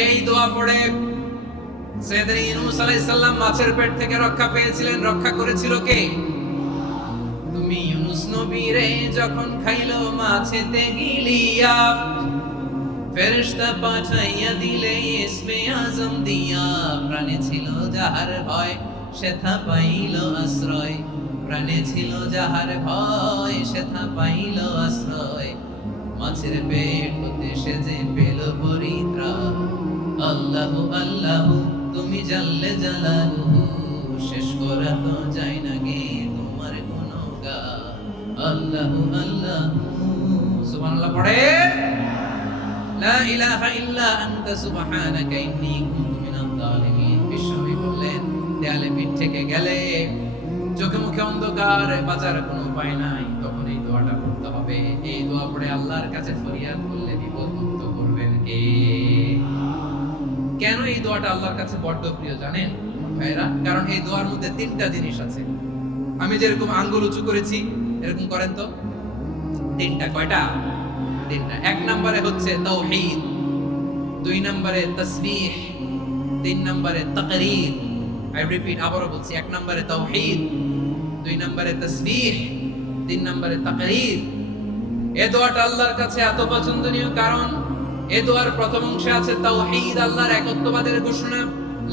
এই দোয়া পড়ে সাইয়েদনা ইউনূস আলাইহিস সালাম মাছের পেট থেকে রক্ষা পেয়েছিলেন। রক্ষা করেছিল কে? তুমি ইউনূস নবীরে যখন খাইলো মাছেতে গিলিয়া, ফেরেশতা পাঠাইয়া দিলে ইসমে আজম দিয়া। প্রাণে ছিল যাহার ভয় সেথা পাইল আশ্রয়, প্রাণে ছিল যাহার ভয় সেথা পাইল আশ্রয়। মাছের পেট হতে সে যে পেল পরিত্রাণ। আল্লাহু আল্লাহু তুমি জাল্লে জালালুহু, শেষ করা তো যায় না গে তোমার গুণগান। আল্লাহু আল্লাহু, সুবহানাল্লাহ পড়েন। লা ইলাহা ইল্লা আনতা সুবহানাকা ইন্নী কুনতু মিনাল যালিমিন। বিশ্বনবী বললেন, দেয়ালে পিঠ থেকে গেলে, চোখে মুখে অন্ধকার, বাঁচার কোনো উপায় নাই, তখন এই দোয়াটা পড়তে হবে। এই দোয়া পড়ে আল্লাহর কাছে ফরিয়াদ করলে বিপদ মুক্ত করবেন কে? কেন এই দোয়াটা আল্লাহর কাছে বড্ড প্রিয় জানেন ভাইরা? কারণ এই দোয়ার মধ্যে 3টা জিনিস আছে। আমি যেরকম আঙ্গুল উঁচু করেছি এরকম করেন তো। 3টা। কয়টা? 3টা। 1 নম্বরে হচ্ছে তাওহীদ, 2 নম্বরে তাসবিহ, 3 নম্বরে তাকরীর। আই রিপিট, আবারো বলছি, 1 নম্বরে তাওহীদ, 2 নম্বরে তাসবিহ, 3 নম্বরে তাকরীর। এই দোয়াটা আল্লাহর কাছে এত পছন্দনীয় কারণ এই দোয়ার প্রথম অংশে আছে তাওহীদ, আল্লাহর একত্ববাদের ঘোষণা।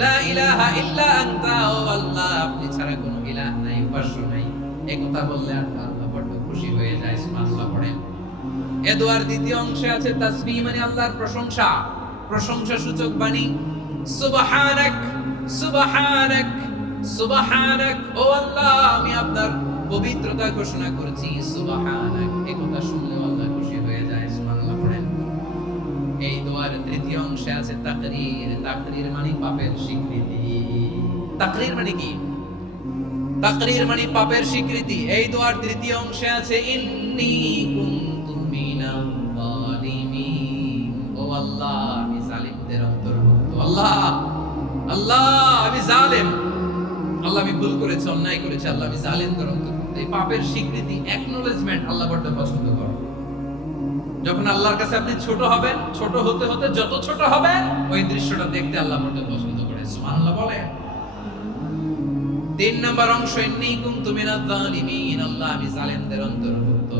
লা ইলাহা ইল্লা আনতা, ও আল্লাহ আপনি ছাড়া কোনো ইলাহ নাই, উপাস্য নাই। এই কথা বললে আল্লাহ বড় খুশি হয়ে যায়। সুবহানাল্লাহ পড়েন। এ দোয়ার দ্বিতীয় অংশে আছে তাসবিহ মানে আল্লাহর প্রশংসা, প্রশংসা সূচক বাণী। সুবহানাক সুবহানাক সুবহানাক, ও আল্লাহ আমি আপনার পবিত্রতা ঘোষণা করেছি। সুবহানাক, এই কথা শুনলে আল্লাহ খুশি হয়ে যায়। সুবহানাল্লাহ পড়েন। এই দোয়ার তৃতীয় অংশে আছে তাকরীর। তাকরীর মানে পাপের স্বীকৃতি। তাকরীর মানে কি? তাকরীর মানে পাপের স্বীকৃতি। এই দোয়ার তৃতীয় অংশে আছে ইন্নী কুনতু মিনাল যালিমিন, ও আল্লাহ আমি জালিমদের অন্তর্ভুক্ত। আল্লাহ আল্লাহ আমি জালেম, আল্লাহ আমি ভুল করেছি, অন্যায় করেছি, আল্লাহ আমি জালিমদের অন্তর্ভুক্ত। এই পাপের স্বীকৃতি, অ্যাকনলেজমেন্ট আল্লাহ বড় পছন্দ করেন। যখন আল্লাহর কাছে আপনি ছোট হবেন, ছোট হতে হতে যত ছোট হবেন ওই দৃশ্যটা দেখতে আল্লাহ বড় পছন্দ করে। সুবহানাল্লাহ বলেন। 3 নম্বর অংশ ইন্নী কুনতু মিনাজ জালিমিন, আল্লাহ আমি জালেমদের অন্তর্ভুক্ত।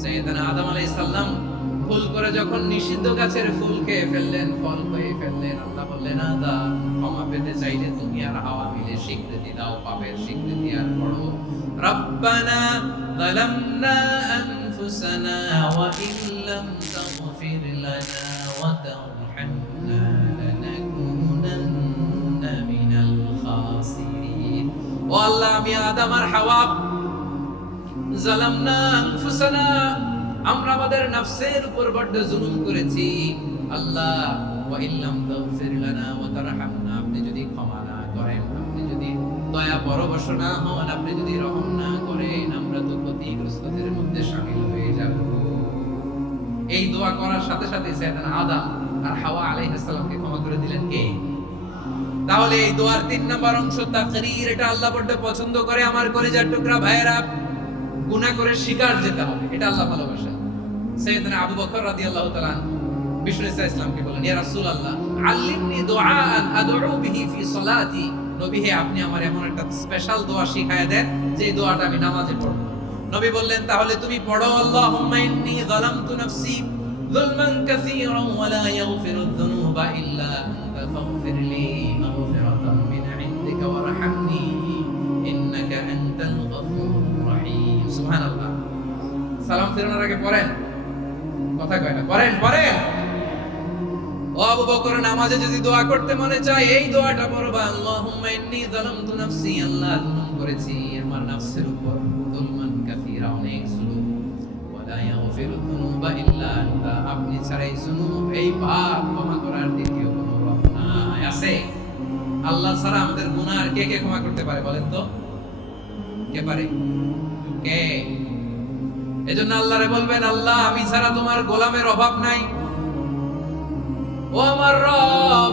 সাইয়েদনা আদম আলাইহিস সালাম ভুল করে যখন নিষিদ্ধ গাছের ফুল খেয়ে ফেললেন, ফল খেয়ে ফেললেন, আল্লাহ বললেন আদম ক্ষমা পেতে চাইলে তুমি আর হাওয়া মিলে স্বীকৃতি দাও, পাপের স্বীকৃতি আর পড়ো রব্বানা যালামনা আনফুসানা ওয়া ইল্লাম তাগফির লানা ওয়া তারহামনা লানাকুনান্না মিনাল খাসিরিন। ও আল্লাহ আমি আদম আর হাওয়া যালামনা আনফুসানা, আমরা আমাদের নফসের উপর বড় জুলুম করেছি। আল্লাহ ওয়া ইল্লাম তাগফির লানা ওয়া তারহামনা, আপনি যদি ক্ষমা না করেন, আপনি যদি দয়া পরবশ না হন, আপনি যদি রহম না করেন, আমরা তো ক্ষতিগ্রস্তদের মধ্যে শামিল হয়ে যাব। এই দোয়া করার সাথে সাথে সাইয়েদনা আদম আর হাওয়া আলাইহিস সালামকে ক্ষমা করে দিলেন কে? তাহলে এই দোয়ার 3 নম্বর অংশ তাকরীর, এটা আল্লাহ বড় পছন্দ করে। আমার কলিজার টুকরা ভাইয়েরা, গুনাহ করে শিকার যেতে হবে, এটা আল্লাহ ভালোবাসেন। সাইয়েদনা আবু বকর রাদিয়াল্লাহু তাআলা বিষ্ণু ইসলামকে বলেন, ইয়া রাসূলুল্লাহ আল্লিমনি দুআআন আদউ বিহি ফি সালাতি, নবী হে আপনি আমার এমন একটা স্পেশাল দোয়া শিখায়া দেন যে দোয়াটা আমি নামাজে পড়ব। নবী বললেন তাহলে তুমি পড়ো আল্লাহুম্মা ইন্নী যালামতু নাফসি যুলমান কাসীরান ওয়া লা ইয়াগফিরুয যুনুবা ইল্লা আনতা ফাগফিরলি মাগফিরাতাম মিন ইনদিকা ওয়ারহামনি ইন্নাকা আনতাল গফুরুর রহিম। সুবহানাল্লাহ। সালাম ফেরানোর আগে পড়েন, কথা কয় না, পড়েন পড়েন। ও আবু বকর, নামাজে যদি দোয়া করতে মনে চায় এই দোয়াটা পড়বা, আল্লাহুম্মা ইন্নী যালামতু নাফসি, আল্লাহ জুলুম করেছি আমার নফসের উপর, যুলমান কাসীরা অনেক জুলুম, ওয়া লা ইয়াগফিরু যুনুবা ইল্লা আনতা, আপনি ছাড়া এই জুনুব এই পাপ ক্ষমা করার দ্বিতীয় কোনো রব নাই। আছে? আল্লাহ ছাড়া আমাদের গুনাহ আর কে কে ক্ষমা করতে পারে বলেন তো? কে পারে? কে? এজন্য আল্লাহরে বলবেন আল্লাহ আমি ছাড়া তোমার গোলামের অভাব নাই, ও আমার রব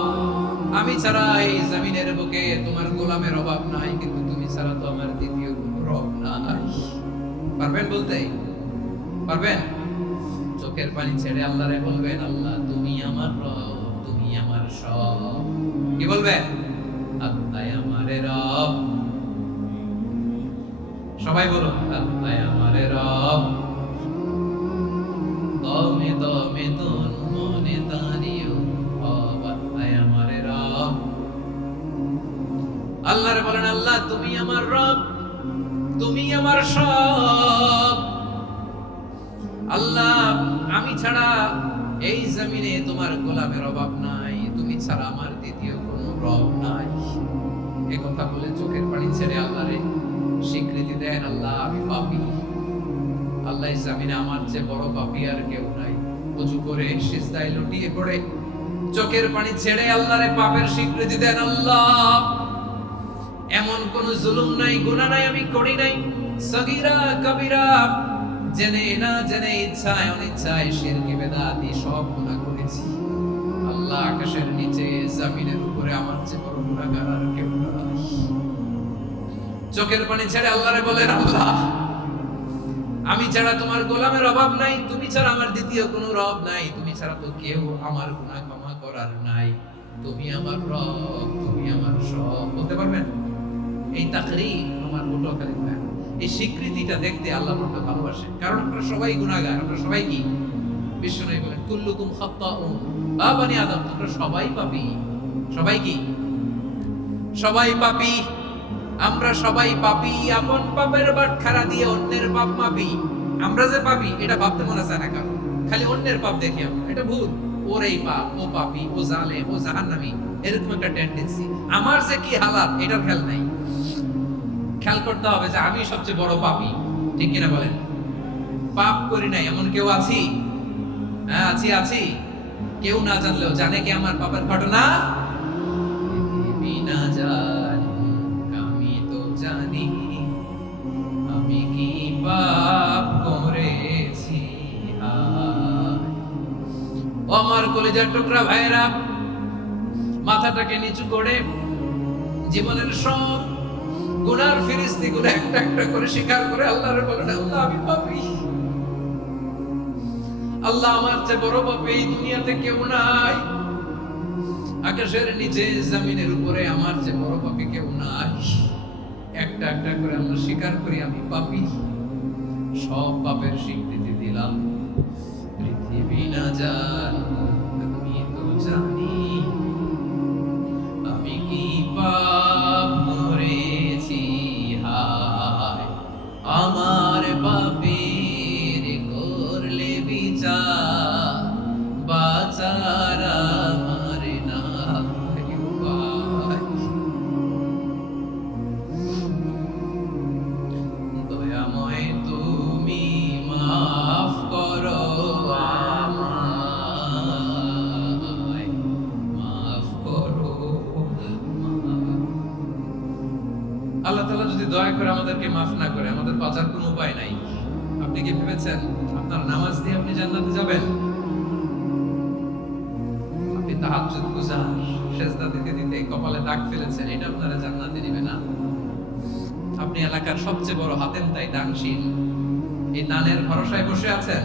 আমি ছাড়া এই জমিনের বুকে তোমার গোলামের অভাব নাই, কিন্তু তুমি ছাড়া তো আমার দ্বিতীয় কোনো রব নাই। পারবেন বলতে? পারবেন? চোখের পানি ছেড়ে আল্লাহরে বলবেন আল্লাহ তুমি আমার রব, তুমি আমার সব। কি বলবেন? আল্লাহ আমারে রব। সবাই বলুন আল্লাহ আমারে রব, দমে দমে তনু মনে তারিও রব, আল্লাহ আমারে রব। আল্লাহরে বলেন আল্লাহ তুমি আমার রব, তুমি আমার সব। আল্লাহ আমি ছাড়া এই জমিনে তোমার গোলামের অভাব নাই, তুমি ছাড়া আমার দ্বিতীয় কোনো রব নাই। এই কথা বলে চোখের পানি ছেড়ে আল্লাহরে স্বীকৃতি দেন আল্লাহ আমি পাপী, আল্লাহ এই জমিনে আমার চেয়ে বড় পাপী আর কেউ নাই। ওযু করে সিজদায় লুটিয়ে পড়ে চোখের পানি ছেড়ে আল্লাহরে পাপের স্বীকৃতি দেন আল্লাহ এমন কোন জুলুম নাই, গুনাহ নাই আমি করি নাই, সগীরা কবিরা জেনে না জেনে ইচ্ছায় অনিচ্ছায় শিরকি বেদাতি সব গুনাহ করেছি। আল্লাহ আকাশের নিচে জমিনের উপরে আমার চেয়ে বড় গুনাহগার আর কেউ নাই। চোখের পানি ছেড়ে আল্লাহরে বলেন আল্লাহ আমি ছাড়া তোমার গোলামের অভাব নাই, তুমি ছাড়া আমার দ্বিতীয় কোনো রব নাই, তুমি ছাড়া তো কেউ আমার গুনাহ ক্ষমা করার নাই, তুমি আমার রব, তুমি আমার সব। বলতে পারবেন? এই তাকরীর আমার পটুয়াখালী ভাই, এই স্বীকৃতিটা দেখতে আল্লাহ বড় ভালোবাসে, কারণ আমরা সবাই গুনাহগার, আমরা সবাই কি? বিশ্বনবী বলেন কুল্লুকুম খাত্তাউন, বানি আদম তোমরা সবাই পাপী। সবাই কি? সবাই পাপী। আমরা সবাই পাপী, আপন পাপের বাটখারা দিয়ে অন্যের পাপ মাপি। আমরা যে পাপি এটা ভাবতে মনে চায় না কারণ, খালি অন্যের পাপ দেখি আমরা, এটা ভুল। ওর এই পাপ, ও পাপি, ও জালেম, ও জাহান্নামী, এরকম একটা টেন্ডেন্সি। আমার যে কি হালাত এটার খেয়াল নাই। খেয়াল করতে হবে যে আমি সবচেয়ে বড় পাপী, ঠিক কিনা বলেন? পাপ করি নাই এমন কেউ আছি? হ্যাঁ আছি। কেউ না জানলেও জানে কি আমার পাপের ঘটনা? বিনা জানি আমি তো জানি আমি কি পাপ করেছি। ও আমার কলিজার টুকরা ভাইরা, মাথাটাকে নিচু করে জীবনের সব গুনার ফিরিস্তিগুলো একটা একটা করে স্বীকার করে আল্লাহর বলেন, আল্লাহ আমি পাপী, আল্লাহ আমার চেয়ে বড় পাপী এই দুনিয়াতে কেউ নাই, আকাশের নিচে জমিনের উপরে আমার চেয়ে বড় পাপী কেউ নাই। একটা একটা করে আমরা স্বীকার করি আমি পাপী, সব পাপের স্বীকৃতি দিলাম। পৃথিবী না জান আমি তো জানি আমি কি পাপ করেছি। হায় আমার পাপের করলে বিচার, বাঁচার আমার নাই উপায়। দয়াময় তুমি মাফ করো আমায়, মাফ করো। আল্লাহ তাআলা যদি দয়া করে আমাদেরকে মাফ না করে, আমাদের বাঁচার কোনো উপায় নাই। আপনি কি ভেবেছেন আপনার নামাজ দিয়ে আপনি জান্নাতে যাবেন? আপনি তাহাজ্জুদ গুজার, সেজদা দিতে দিতে কপালে দাগ ফেলেছেন, এটা আপনারা জান্নাতে নেবে না। আপনি এলাকার সবচেয়ে বড় হাতেম তাই দানশীল, এই দানের ভরসায় বসে আছেন।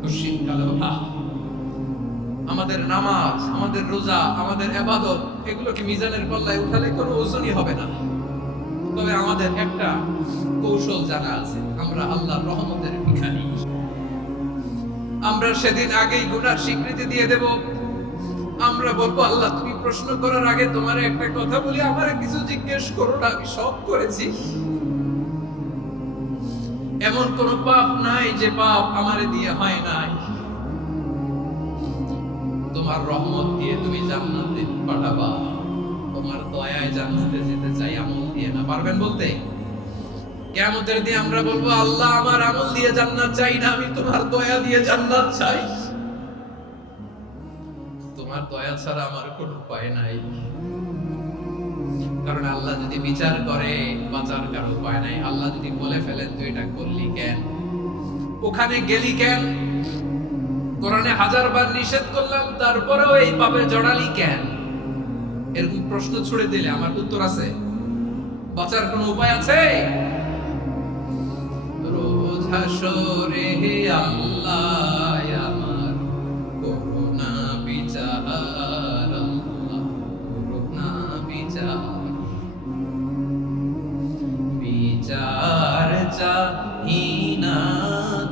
খুশিন কালো আমাদের নামাজ, আমাদের রোজা, আমাদের ইবাদত, এগুলোকে মিজানের পাল্লায় উঠালে কোনো ওজনই হবে না। তবে আমাদের একটা কৌশল জানা আছে, আমরা আল্লাহর রহমতের ভিখারি। আমরা সেদিন আগেই গুনার স্বীকৃতি দিয়ে দেব। আমরা বলবো, আল্লাহ তুমি প্রশ্ন করার আগে তোমার একটা কথা বলি, আমারে কিছু জিজ্ঞেস করো না, আমি সব করেছি। এমন কোন পাপ নাই যে পাপ আমারে দিয়ে হয় নাই। তোমার রহমত দিয়ে তুমি জান্নাতে পাঠাবা, তোমার দয়ায় জান্নাতে যেতে চাই, আমল দিয়ে না। পারবেন বলতে? কিয়ামতের দিন আমরা বলবো, আল্লাহ আমার আমল দিয়ে জান্নাত চাই না, আমি তোমার দয়া দিয়ে জান্নাত চাই। তোমার দয়া ছাড়া আমার কোনো উপায় নাই। কারণ আল্লাহ যদি বিচার করে, বাঁচার কারো উপায় নাই। আল্লাহ যদি বলে ফেলেন তুই এটা করলি কেন, ওখানে গেলি কেন, কোরআনে 1000 বার নিষেধ করলাম তারপরেও এই পাপে জড়ালি কেন, এরকম প্রশ্ন ছুড়ে দিলে আমার উত্তর আছে? বাঁচার কোনো উপায় আছে? রোজ হাসরে হে আল্লাহ আমার করুণা বিচার, আল্লাহ করুণা বিচার, বিচার চাহি না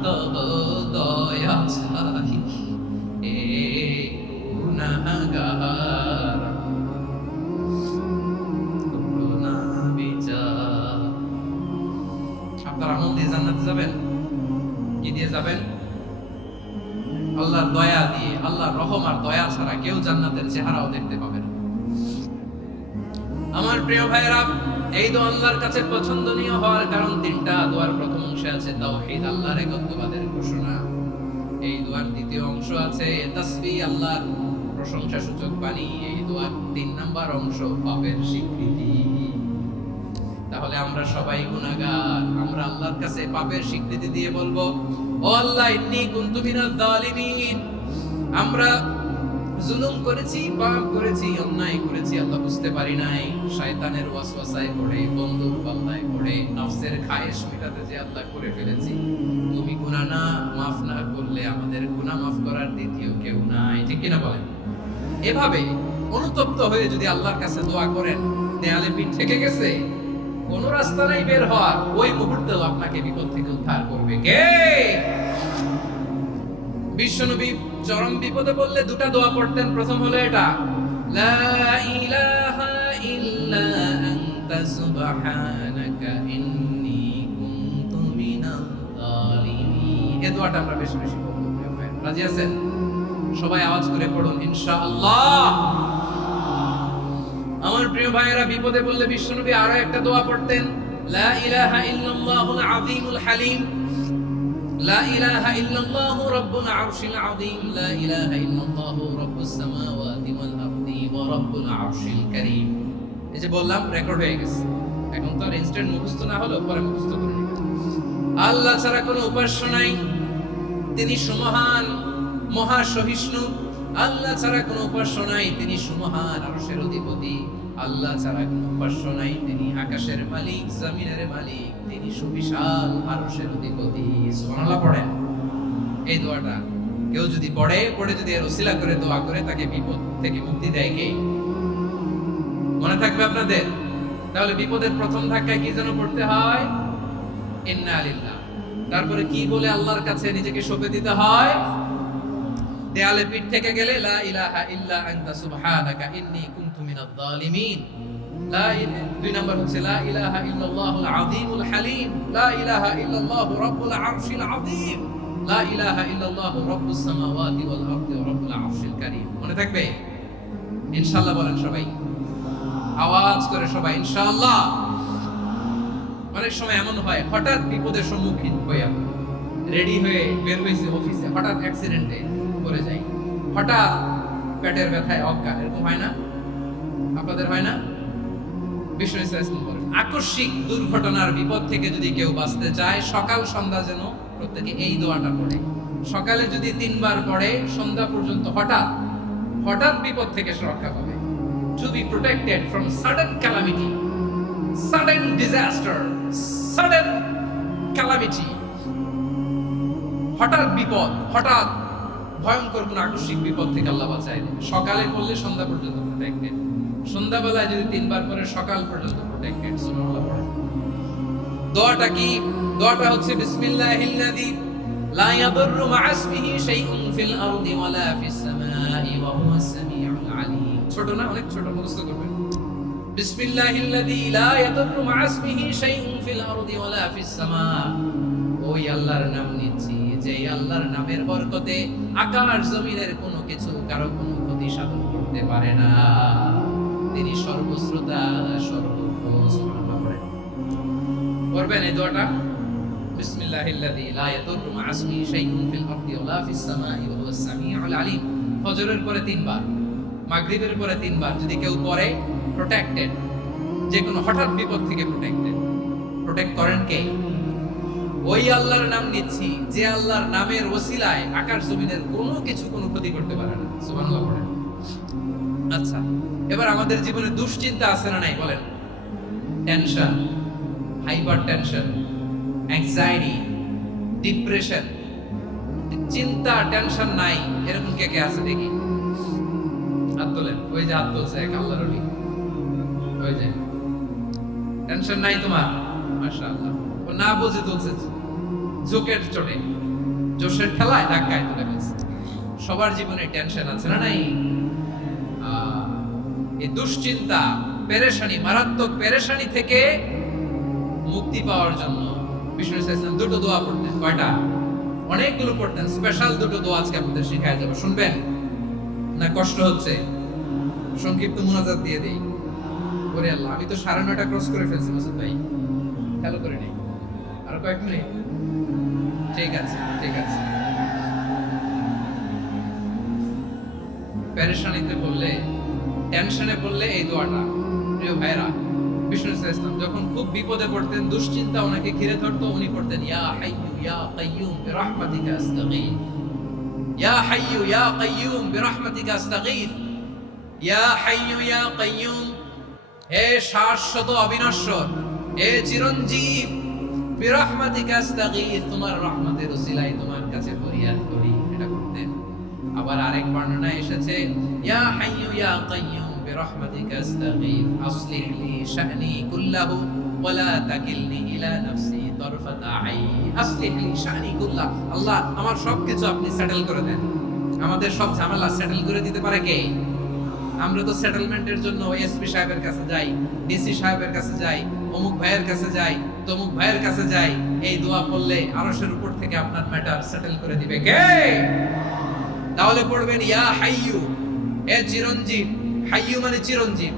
তব দয়া চাহি এ গুনাহগার, করুণা বিচার। আপনারা আমল দিয়ে জান্নাতে যাবেন? কি দিয়ে যাবেন? আল্লাহর দয়া দিয়ে। আল্লাহর রহম আর দয়া ছাড়া কেউ জান্নাতের চেহারাও দেখতে পাবে না। আমার প্রিয় ভাইরা, এই দোয়া আল্লাহর কাছে পছন্দনীয় হওয়ার কারণ তিনটা। দোয়ার প্রথম অংশে আছে তাওহীদ, আল্লাহর একত্ববাদের ঘোষণা। এই দোয়ার দ্বিতীয় অংশ আছে তাসবিহ, আল্লাহর প্রশংসা সূচক বাণী। এই দোয়ার 3 নাম্বার অংশ পাপের স্বীকৃতি। তাহলে আমরা সবাই গুনাহগার, আমরা আল্লাহর কাছে পাপের স্বীকৃতি দিয়ে বলবো, ও আল্লাহ ইন্নী কুনতু মিনাজ জালিমিন, আমরা জুলুম করেছি, পাপ করেছি, অন্যায় করেছি, আল্লাহ বুঝতে পারি নাই। শয়তানের ওয়াসওয়াসায় পড়ে, বন্ধুর পাল্লায় পড়ে, নফসের খায়েশ মেটাতে যে আল্লাহ করে ফেলেছি। তুমি গুনাহ না মাফ না করলে আমাদের গুনাহ মাফ করার দ্বিতীয় কেউ নাই, ঠিক কিনা বলেন? এভাবে অনুতপ্ত হয়ে যদি আল্লাহর কাছে দোয়া করেন, দেয়ালে পিঠ ঠেকে গেছে, কোন রাস্তা নাই বের হওয়ার, ওই মুহূর্তেও আপনাকে বিপদ থেকে উদ্ধার করবে কে? বিশ্বনবী চরম বিপদে পড়লে দুটা দোয়া পড়তেন। প্রথম হলো এটা, লা ইলাহা ইল্লা আনতা সুবহানাকা ইন্নী কুনতু মিনাল এই দোয়াটা আমরা বেশি বেশি করব। রাজি আছেন? সবাই আওয়াজ করে পড়ুন ইনশাআল্লাহ। আমার প্রিয় ভাইয়েরা, বিপদে পড়লে বিশ্বনবী আরো একটা দোয়া পড়তেন, লা ইলাহা ইল্লাল্লাহুল আযীমুল হালিম, লা ইলাহা ইল্লাল্লাহু রাব্বুল আরশিল আযীম, লা ইলাহা ইল্লাল্লাহু রাব্বুস সামাওয়াতি ওয়াল আরদি ওয়া রাব্বুল আরশিল কারীম। এই যে বললাম, রেকর্ড হয়ে গেছে। এখন তো আর ইনস্ট্যান্ট মুখস্থ না হলো, পরে মুখস্থ করে নিবেন। আল্লাহ ছাড়া কোনো উপাস্য নাই, তিনি সুমহান, মহা সহিষ্ণু। আল্লাহ ছাড়া কোনো উপাস্য নাই, তিনি সুমহান, আরশের অধিপতি। আল্লাহ ছাড়া কোনো উপাস্য নাই, তিনি আকাশের মালিক, জমিনের মালিক, তিনি সুবিশাল, আরশের অধিপতি। সুবহানাল্লাহ পড়েন। এই দোয়াটা কেউ যদি পড়ে যদি এর ওসিলা করে দোয়া করে, তাকে বিপদ থেকে মুক্তি দেয় কে? মনে থাকবে আপনাদের? তাহলে বিপদের প্রথম ধাক্কায় কি যেন পড়তে হয়? ইন্না লিল্লাহ। তারপরে কি বলে আল্লাহর কাছে নিজেকে সঁপে দিতে হয়? দেয়ালে পিঠ থেকে গেলে লা ইলাহা ইল্লা আনতা সুবহানাকা ইন্নী কুনতু মিনাজ জালিমিন। দুই নাম্বার হচ্ছে লা ইলাহা ইল্লাল্লাহুল আযীমুল হালিম, লা ইলাহা ইল্লাল্লাহু রাব্বুল আরশিল আযীম, লা ইলাহা ইল্লাল্লাহু রাব্বুস সামাওয়াতি ওয়াল আরদি ওয়া রাব্বুল আরশিল কারীম। মনে থাকবে? ইনশাআল্লাহ বলেন সবাই, আওয়াজ করে সবাই ইনশাআল্লাহ। অনেক সময় এমন হয়, হঠাৎ বিপদের সম্মুখীন হয়ে রেডি হয়ে বের হয়েছে অফিসে, হঠাৎ অ্যাক্সিডেন্টে পড়ে যাই, হঠাৎ পেটের ব্যথায় অজ্ঞান, এরকম হয় না? আপনাদের হয় না? বিষ্ণু ইসলাম বলেন, আকস্মিক দুর্ঘটনার বিপদ থেকে যদি কেউ বাঁচতে চায়, সকাল সন্ধ্যা যেন প্রত্যেকে এই দোয়াটা পড়ে। সকালে যদি 3 বার পড়ে, সন্ধ্যা পর্যন্ত হঠাৎ বিপদ থেকে সে রক্ষা পাবে। To be protected from sudden calamity, sudden disaster, sudden calamity, হঠাৎ বিপদ, হঠাৎ ভয়ঙ্কর কোন আকস্মিক বিপদ থেকে আল্লাহ বাঁচায়। সকালে পড়লে সন্ধ্যা পর্যন্ত প্রোটেক্টেড, সন্ধ্যাবেলায় যদি 3 বার পরে সকাল পর্যন্ত প্রোটেক্টেড। সুবহানাল্লাহ পড়ে। দোয়াটা কি? দোয়াটা হচ্ছে বিসমিল্লাহিল্লাযী লা ইয়াদুররু মা ইসমিহি শাইউন ফিল আরদি ওয়ালা ফিস সামাই ওয়া হুয়াস সামিউল আলীম। ছোট না? অনেক ছোট, মুখস্থ করবেন। বিসমিল্লাহিল্লাযী লা ইয়াদুররু মা ইসমিহি শাইউন ফিল আরদি ওয়ালা ফিস সামা। ওই আল্লাহর নাম নিচ্ছি, যে আল্লাহর নামের বরকতে আকাশ জমিনের কোনো কিছু কারো কোনো ক্ষতি সাধন করতে পারে না। তিনি সর্বশ্রোতা, সর্বজ্ঞ। সুবহানাল্লাহ পড়েন। পড়বেন এই দোয়াটা, বিসমিল্লাহিল্লাযী লা ইয়াদুররু মা ইসমিহি শাইউন ফিল আরদি ওয়ালা ফিস সামাই ওয়া হুয়াস সামিউল আলীম। ফজরের পরে 3 বার, মাগরিবের পরে 3 বার যদি কেউ পড়ে, প্রোটেক্টেড, যে কোনো হঠাৎ বিপদ থেকে প্রোটেক্টেড। প্রোটেক্ট করেন কে? ওই আল্লাহর নাম নিচ্ছি, যে আল্লাহর নামের ওসিলায় আকাশ জমিনের কোনো কিছু কোনো ক্ষতি করতে পারে না। সুবহানাল্লাহ পড়েন। আচ্ছা, এবার আমাদের জীবনে দুশ্চিন্তা আছে না নাই বলেন? Tension, hyper tension, anxiety, depression, চিন্তা, টেনশন নাই, এরকম কে কে আছে দেখি? হাত তোলেন। ওই যে হাত তুলছে এক আল্লাহর ওলি, ওই যে টেনশন নাই তোমার, মাশাআল্লাহ। ও না বুঝে তুলছে, জোকের চোটে, জোশের ঠেলায় ধাক্কায় তুলে ফেলছে। সবার জীবনে টেনশন আছে না নাই? এই দুশ্চিন্তা, পেরেশানি, মারাত্মক পেরেশানি থেকে মুক্তি পাওয়ার জন্য বিষ্ণু ইসলাম 2টো দোয়া পড়তেন। কয়টা? অনেকগুলো পড়তেন। স্পেশাল 2টো দোয়া আজকে আপনাদের শেখায় দেব, শুনবেন না? কষ্ট হচ্ছে? সংক্ষিপ্ত মুনাজাত দিয়ে দেই। ওরে আল্লাহ, আমি তো 9:30 ক্রস করে ফেলছি মাসুদ ভাই, খেয়াল করে নেই। আর কয়েক মিনিট? ঠিক আছে, ঠিক আছে। পেরেশানিতে বললে, টেনশনে বললে এই দোয়াটা, প্রিয় ভাইরা, বিষ্ণু ইসলাম যখন খুব বিপদে পড়তেন, দুশ্চিন্তা ওনাকে ঘিরে ধরতো, উনি পড়তেন ইয়া হাইয়্যু ইয়া কাইয়্যুম বিরহমাতিকা আস্তাগীথ, ইয়া হাইয়্যু ইয়া কাইয়্যুম বিরহমাতিকা আস্তাগীথ, ইয়া হাইয়্যু ইয়া কাইয়্যুম, হে শাশ্বত অবিনশ্বর, হে চিরঞ্জীব, বিরহমাতিকা আস্তাগীথ, তোমার রহমতের উসিলায় তোমার কাছে ফরিয়াদ করি। এটা করতেন। আবার আরেক বর্ণনায় এসেছে ইয়া হাইয়্যু ইয়া কাইয়্যুম বিরহমাতিকা আস্তাগীথ আসলিহ লি শা'নি কুল্লাহু ওয়া লা তাকিলনি ইলা নাফসি তারফাতা আইন। আসলিহ লি শা'নি কুল্লাহ, আল্লাহ আমার সবকিছু আপনি সেটেল করে দেন। আমাদের সব ঝামেলা সেটেল করে দিতে পারে কে? আমরা তো সেটেলমেন্টের জন্য এসপি সাহেবের কাছে যাই, ডিসি সাহেবের কাছে যাই, অমুক ভাইয়ের কাছে যাই, তমুক ভাইয়ের কাছে যাই। এই দোয়া পড়লে আরশের উপর থেকে আপনার ম্যাটার সেটেল করে দিবে কে? তাহলে পড়বেন ইয়া হাইয়ু, এ চিরঞ্জীব। হাইয়ু মানে চিরঞ্জীব,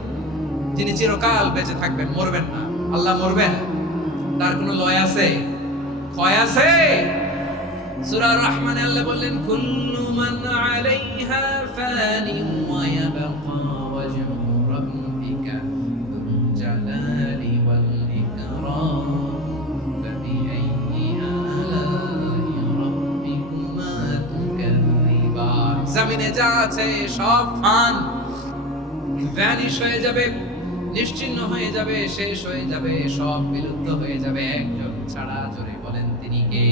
যিনি চিরকাল বেঁচে থাকবেন, মরবেন না। আল্লাহ মরবেন? তার কোনো লয় আছে? ক্ষয় আছে? সূরা রহমানে আল্লাহ বললেন কুল্লু মান আলাইহা ফানি ওয়া ইয়াবকা ওয়াজহু রাব্বিকা যুল জালালি ওয়াল ইকরাম ফাবিআইয়ি আলাই রাব্বিকুমা তুকাযযিবান। জমিনে যা আছে সব ফান, ভ্যানিশ হয়ে যাবে, নিশ্চিহ্ন হয়ে যাবে, শেষ হয়ে যাবে, সব বিলুপ্ত হয়ে যাবে, একজন ছাড়া। জোরে বলেন তিনি কে?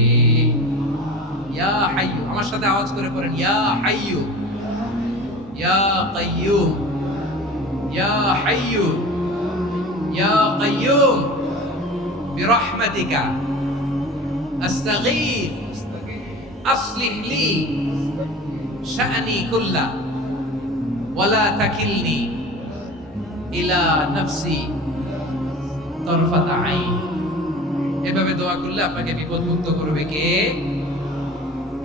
ইয়া হাইয়ু। আমার সাথে আওয়াজ করে পড়েন ইয়া হাইয়ু, ইয়া কাইয়ুম, ইয়া হাইয়ু, ইয়া কাইয়ুম বিরহমাতিকা আস্তাগীথ আসলিহ লি শা'নি কুল্লা ওয়ালা তাকিলনি ইলা নাফসি তরফাতা আইন। এভাবে দোয়া করলে আপনাকে বিপদ মুক্ত করবে কে?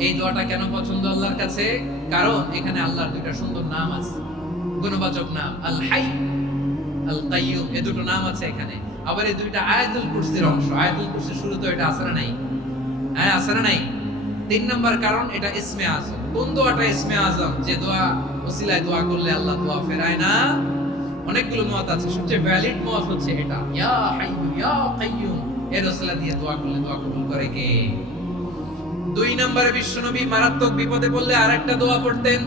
এই দোয়াটা কেন পছন্দ আল্লাহর কাছে? কারণ এখানে আল্লাহর দুইটা সুন্দর নাম আছে, গুণবাচক নাম, আল হাই, আল কাইয়ুম। এই দুটো নাম আছে এখানে। আবার এই দুইটা আয়াতুল কুরসির অংশ। আয়াতুল কুরসির শুরুতে এটা আছে না নাই? হ্যাঁ, আছে না নাই? 3 নাম্বার কারণ এটা ইসমে আজম। কোন দোয়াটা ইসমে আজম? যে দোয়া ওসিলায় দোয়া করলে আল্লাহ দোয়া ফেরায় না। অনেকগুলো মত আছে, সবচেয়ে ভ্যালিড মত হচ্ছে এটা, ইয়া হাইয়ু ইয়া কাইয়ুম। এর ওসিলা দিয়ে দোয়া করলে দোয়া কবুল করে কে? 2 নম্বরে বিশ্বনবী মারাত্মক বিপদে পড়লে আরেকটা দোয়া পড়তেন,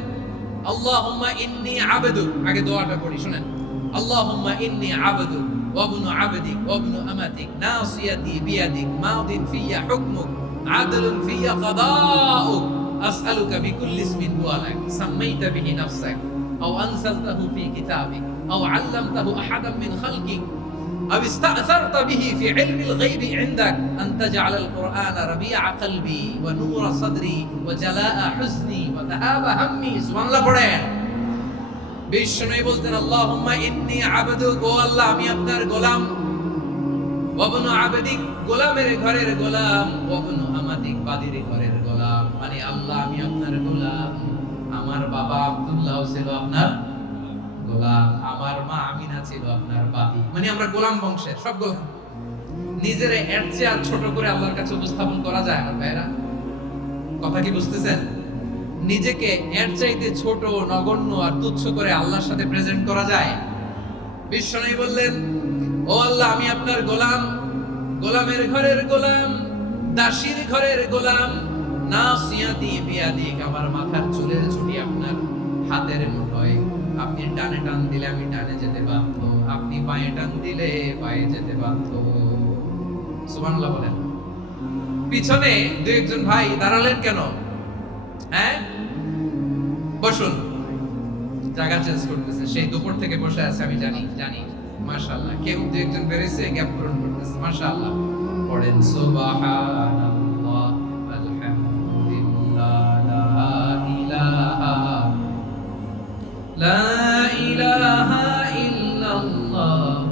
আল্লাহুম্মা ইন্নী আবদুক। আগে দোয়াটা পড়ি, শুনেন। আল্লাহুম্মা ইন্নী আবদুক ওয়া ইবনু আবদিক ওয়া ইবনু আমাতিক নাসিয়াতি বিয়াদিক মাদিন ফিয়া হুকমুক আদলুন ফিয়া কাদাউক আসআলুকা বিকুল্লি ইসমিন হুয়া লাক সাম্মাইতা বিহি নাফসাক আও আনসালতাহু ফি কিতাবিক আও আল্লামতাহু আহাদাম মিন খালকিক أو استأثرت به في علم الغيب عندك أن تجعل القرآن ربيع قلبي ونور صدري وجلاء حزني وذهاب همي। سبحان الله পড়েন। বিশ্বনবী বলতেন আল্লাহুম্মা ইন্নী আবদুক, ও আল্লাহ আমি আপনার গোলাম, ওয়া ইবনু আবদিক, গোলামের ঘরের গোলাম, ওয়া ইবনু আমাতিক, বাদীর ঘরের গোলাম। মানে আল্লাহ আমি আপনার গোলাম। আমার বাবা আব্দুল্লাহ ছিল আপনার গোলাম, আমার মা আমিনা ছিল আপনার বাদী। মানে আমরা গোলাম বংশের, সব গোলাম। নিজের এর চেয়ে আর ছোট করে আল্লাহর কাছে উপস্থাপন করা যায় না ভাইরা? কথা কি বুঝতেছেন? নিজেকে এর চাইতে ছোট, নগণ্য আর তুচ্ছ করে আল্লাহর সাথে প্রেজেন্ট করা যায়? বিশ্বনবী বললেন, ও আল্লাহ আমি আপনার গোলাম, গোলামের ঘরের গোলাম, দাসীর ঘরের গোলাম। নাসিয়াতি বিয়াদিক, আমার মাথার চুলের ছুটি আপনার হাতের মুঠোয়। আপনি ডানে টান দিলে আমি ডানে যেতে বাধ্য, আপনি বাঁয়ে টান দিলে বাঁয়ে যেতে বাধ্য। সুবহানাল্লাহ বলেন। পিছনে 2-1 ভাই দাঁড়ালেন কেন? হ্যাঁ, বসুন। জায়গা চেঞ্জ করতেছে, সেই দুপুর থেকে বসে আছে, আমি জানি জানি। মাশাআল্লাহ, কেউ 2-1 বেরিয়েছে, গ্যাপ পূরণ করতেছে। মাশাআল্লাহ। পড়েন সুবহানাল্লাহ আলহামদুলিল্লাহ লা ইলাহা লা ইলাহা ইল্লাল্লাহ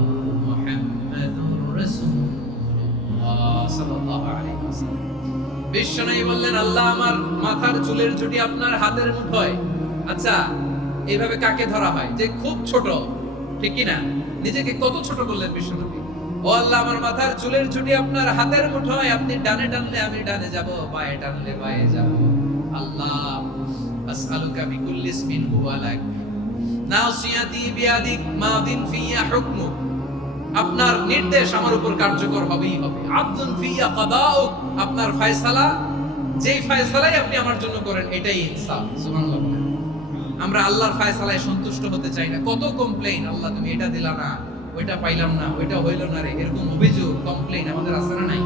মুহাম্মাদুর রাসূলুল্লাহ সাল্লাল্লাহু আলাইহি ওয়াসাল্লাম। বিশ্বনবী বললেন, আল্লাহ আমার মাথার চুলের জুটি আপনার হাতের মুঠোয়। আচ্ছা, এইভাবে কাকে ধরা হয়? যে খুব ছোট, ঠিক কি না? নিজেকে কত ছোট বললেন বিশ্বনবী। ও আল্লাহ আমার মাথার চুলের জুটি আপনার হাতের মুঠোয়, আপনি ডানে টানলে আমি ডানে যাব, বাঁয়ে টানলে বাঁয়ে যাব। আল্লাহ আসআলুকা বিকুল্লি ইসমিন হুয়া লাক নাসিয়াতি বিয়াদিক মাদিন ফিয়া হুকমুক, আপনার নির্দেশ আমার উপর কার্যকর হবেই হবে। আদলুন ফিয়া কাদাউক, আপনার ফয়সালা, যেই ফয়সালাই আপনি আমার জন্য করেন এটাই ইনসাফ। সুবহানাল্লাহ। আমরা আল্লাহর ফয়সালায় সন্তুষ্ট হতে চাই না। কত কমপ্লেইন, আল্লাহ তুমি এটা দিলা না, ওইটা পাইলাম না, ওইটা হইল না রে, এরকম অভিযোগ, কমপ্লেইন আমাদের আছে না নাই?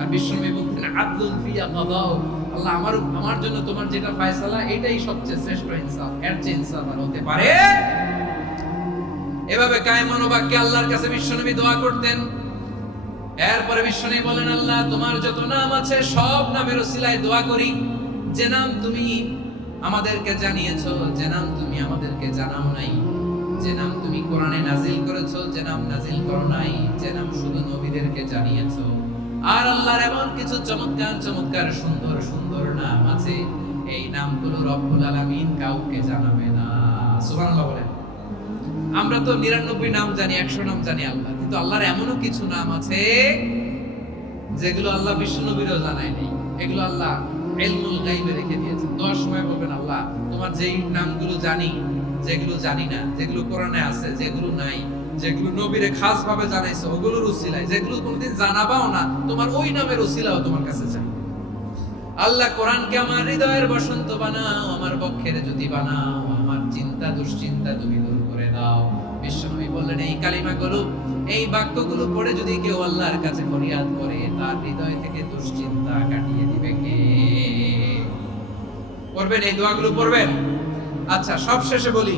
আর বিশ্বনবী বলতেন আদলুন ফিয়া কাদাউক, আল্লাহ আমার জন্য তোমার যেটা ফয়সালা এটাই সবচেয়ে শ্রেষ্ঠ ইনসাফ। এর চেয়ে ইনসাফ আর হতে পারে? এভাবে কায়মান বাক্যে আল্লাহর কাছে বিশ্বনবী দোয়া করতেন। এরপরে বিশ্বনবী বলেন, আল্লাহ তোমার যত নাম আছে সব নামের ওসিলায় দোয়া করি, যে নাম তুমি আমাদেরকে জানিয়েছো, যে নাম তুমি আমাদেরকে জানাও নাই, যে নাম তুমি কোরআনে নাজিল করেছো, যে নাম নাজিল করো নাই, যে নাম শুধু নবীদেরকে জানিয়েছো। আর আল্লাহর এমন কিছু চমৎকার চমৎকার সুন্দর সুন্দর নাম আছে, এই নামগুলো রব্বুল আলামিন কাউকে জানাবে না। সুবহানাল্লাহ বলেন। আমরা তো 99 নাম জানি, 100 নাম জানি আল্লাহ, কিন্তু আল্লাহর এমনও কিছু নাম আছে যেগুলো আল্লাহ বিশ্বনবীরও জানায় নাই। এগুলো আল্লাহ ইলমুল গায়বে রেখে দিয়েছেন। দোয়ার সময় বলবেন, আল্লাহ তোমার যেই নামগুলো জানি, যেগুলো জানি না, যেগুলো কোরআনে আছে, যেগুলো নাই, যেগুলো নবীরে খাস ভাবে জানাইছো ওগুলোর উসিলায়, যেগুলো কোনদিন জানাবাও না তোমার ওই নামের উসিলাও তোমার কাছে চাই। আল্লাহ কোরআনকে আমার হৃদয়ের বসন্ত বানাও, আমার বক্ষের জ্যোতি বানাও, আমার চিন্তা দুশ্চিন্তা তুমি দূর করে দাও। বিশ্বনবী বললেন, এই কালিমাগুলো, এই বাক্যগুলো পড়ে যদি কেউ আল্লাহর কাছে ফরিয়াদ করে, তার হৃদয় থেকে দুশ্চিন্তা কাটিয়ে দিবে কে? পড়বেন, এই দোয়াগুলো পড়বেন। আচ্ছা, সব শেষে বলি,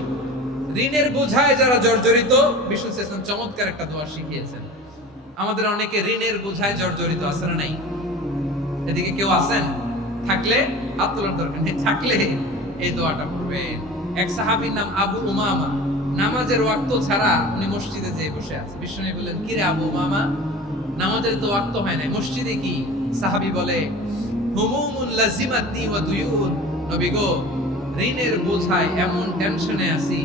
ঋণের বোঝায় যারা জর্জরিত, বিষ্ণু ইসলাম চমৎকার একটা দোয়া শিখিয়েছেন। আমাদের অনেকে ঋণের বোঝায় জর্জরিত, আছে না নাই? এদিকে কেউ আছেন? থাকলে হাত তোলার দরকার নেই, থাকলে এই দোয়াটা পড়বেন। এক সাহাবীর নাম আবু উমামা, নামাজের ওয়াক্ত ছাড়া উনি মসজিদে যেয়ে বসে আছে। বিষ্ণু বললেন, কি রে আবু উমামা, নামাজের তো ওয়াক্ত হয় না, মসজিদে কি? সাহাবী বলে, হুমুমুন লাজিমাতনি ওয়া দুয়ুন, নবী গো, ঋণের বোঝায় এমন টেনশনে আছি,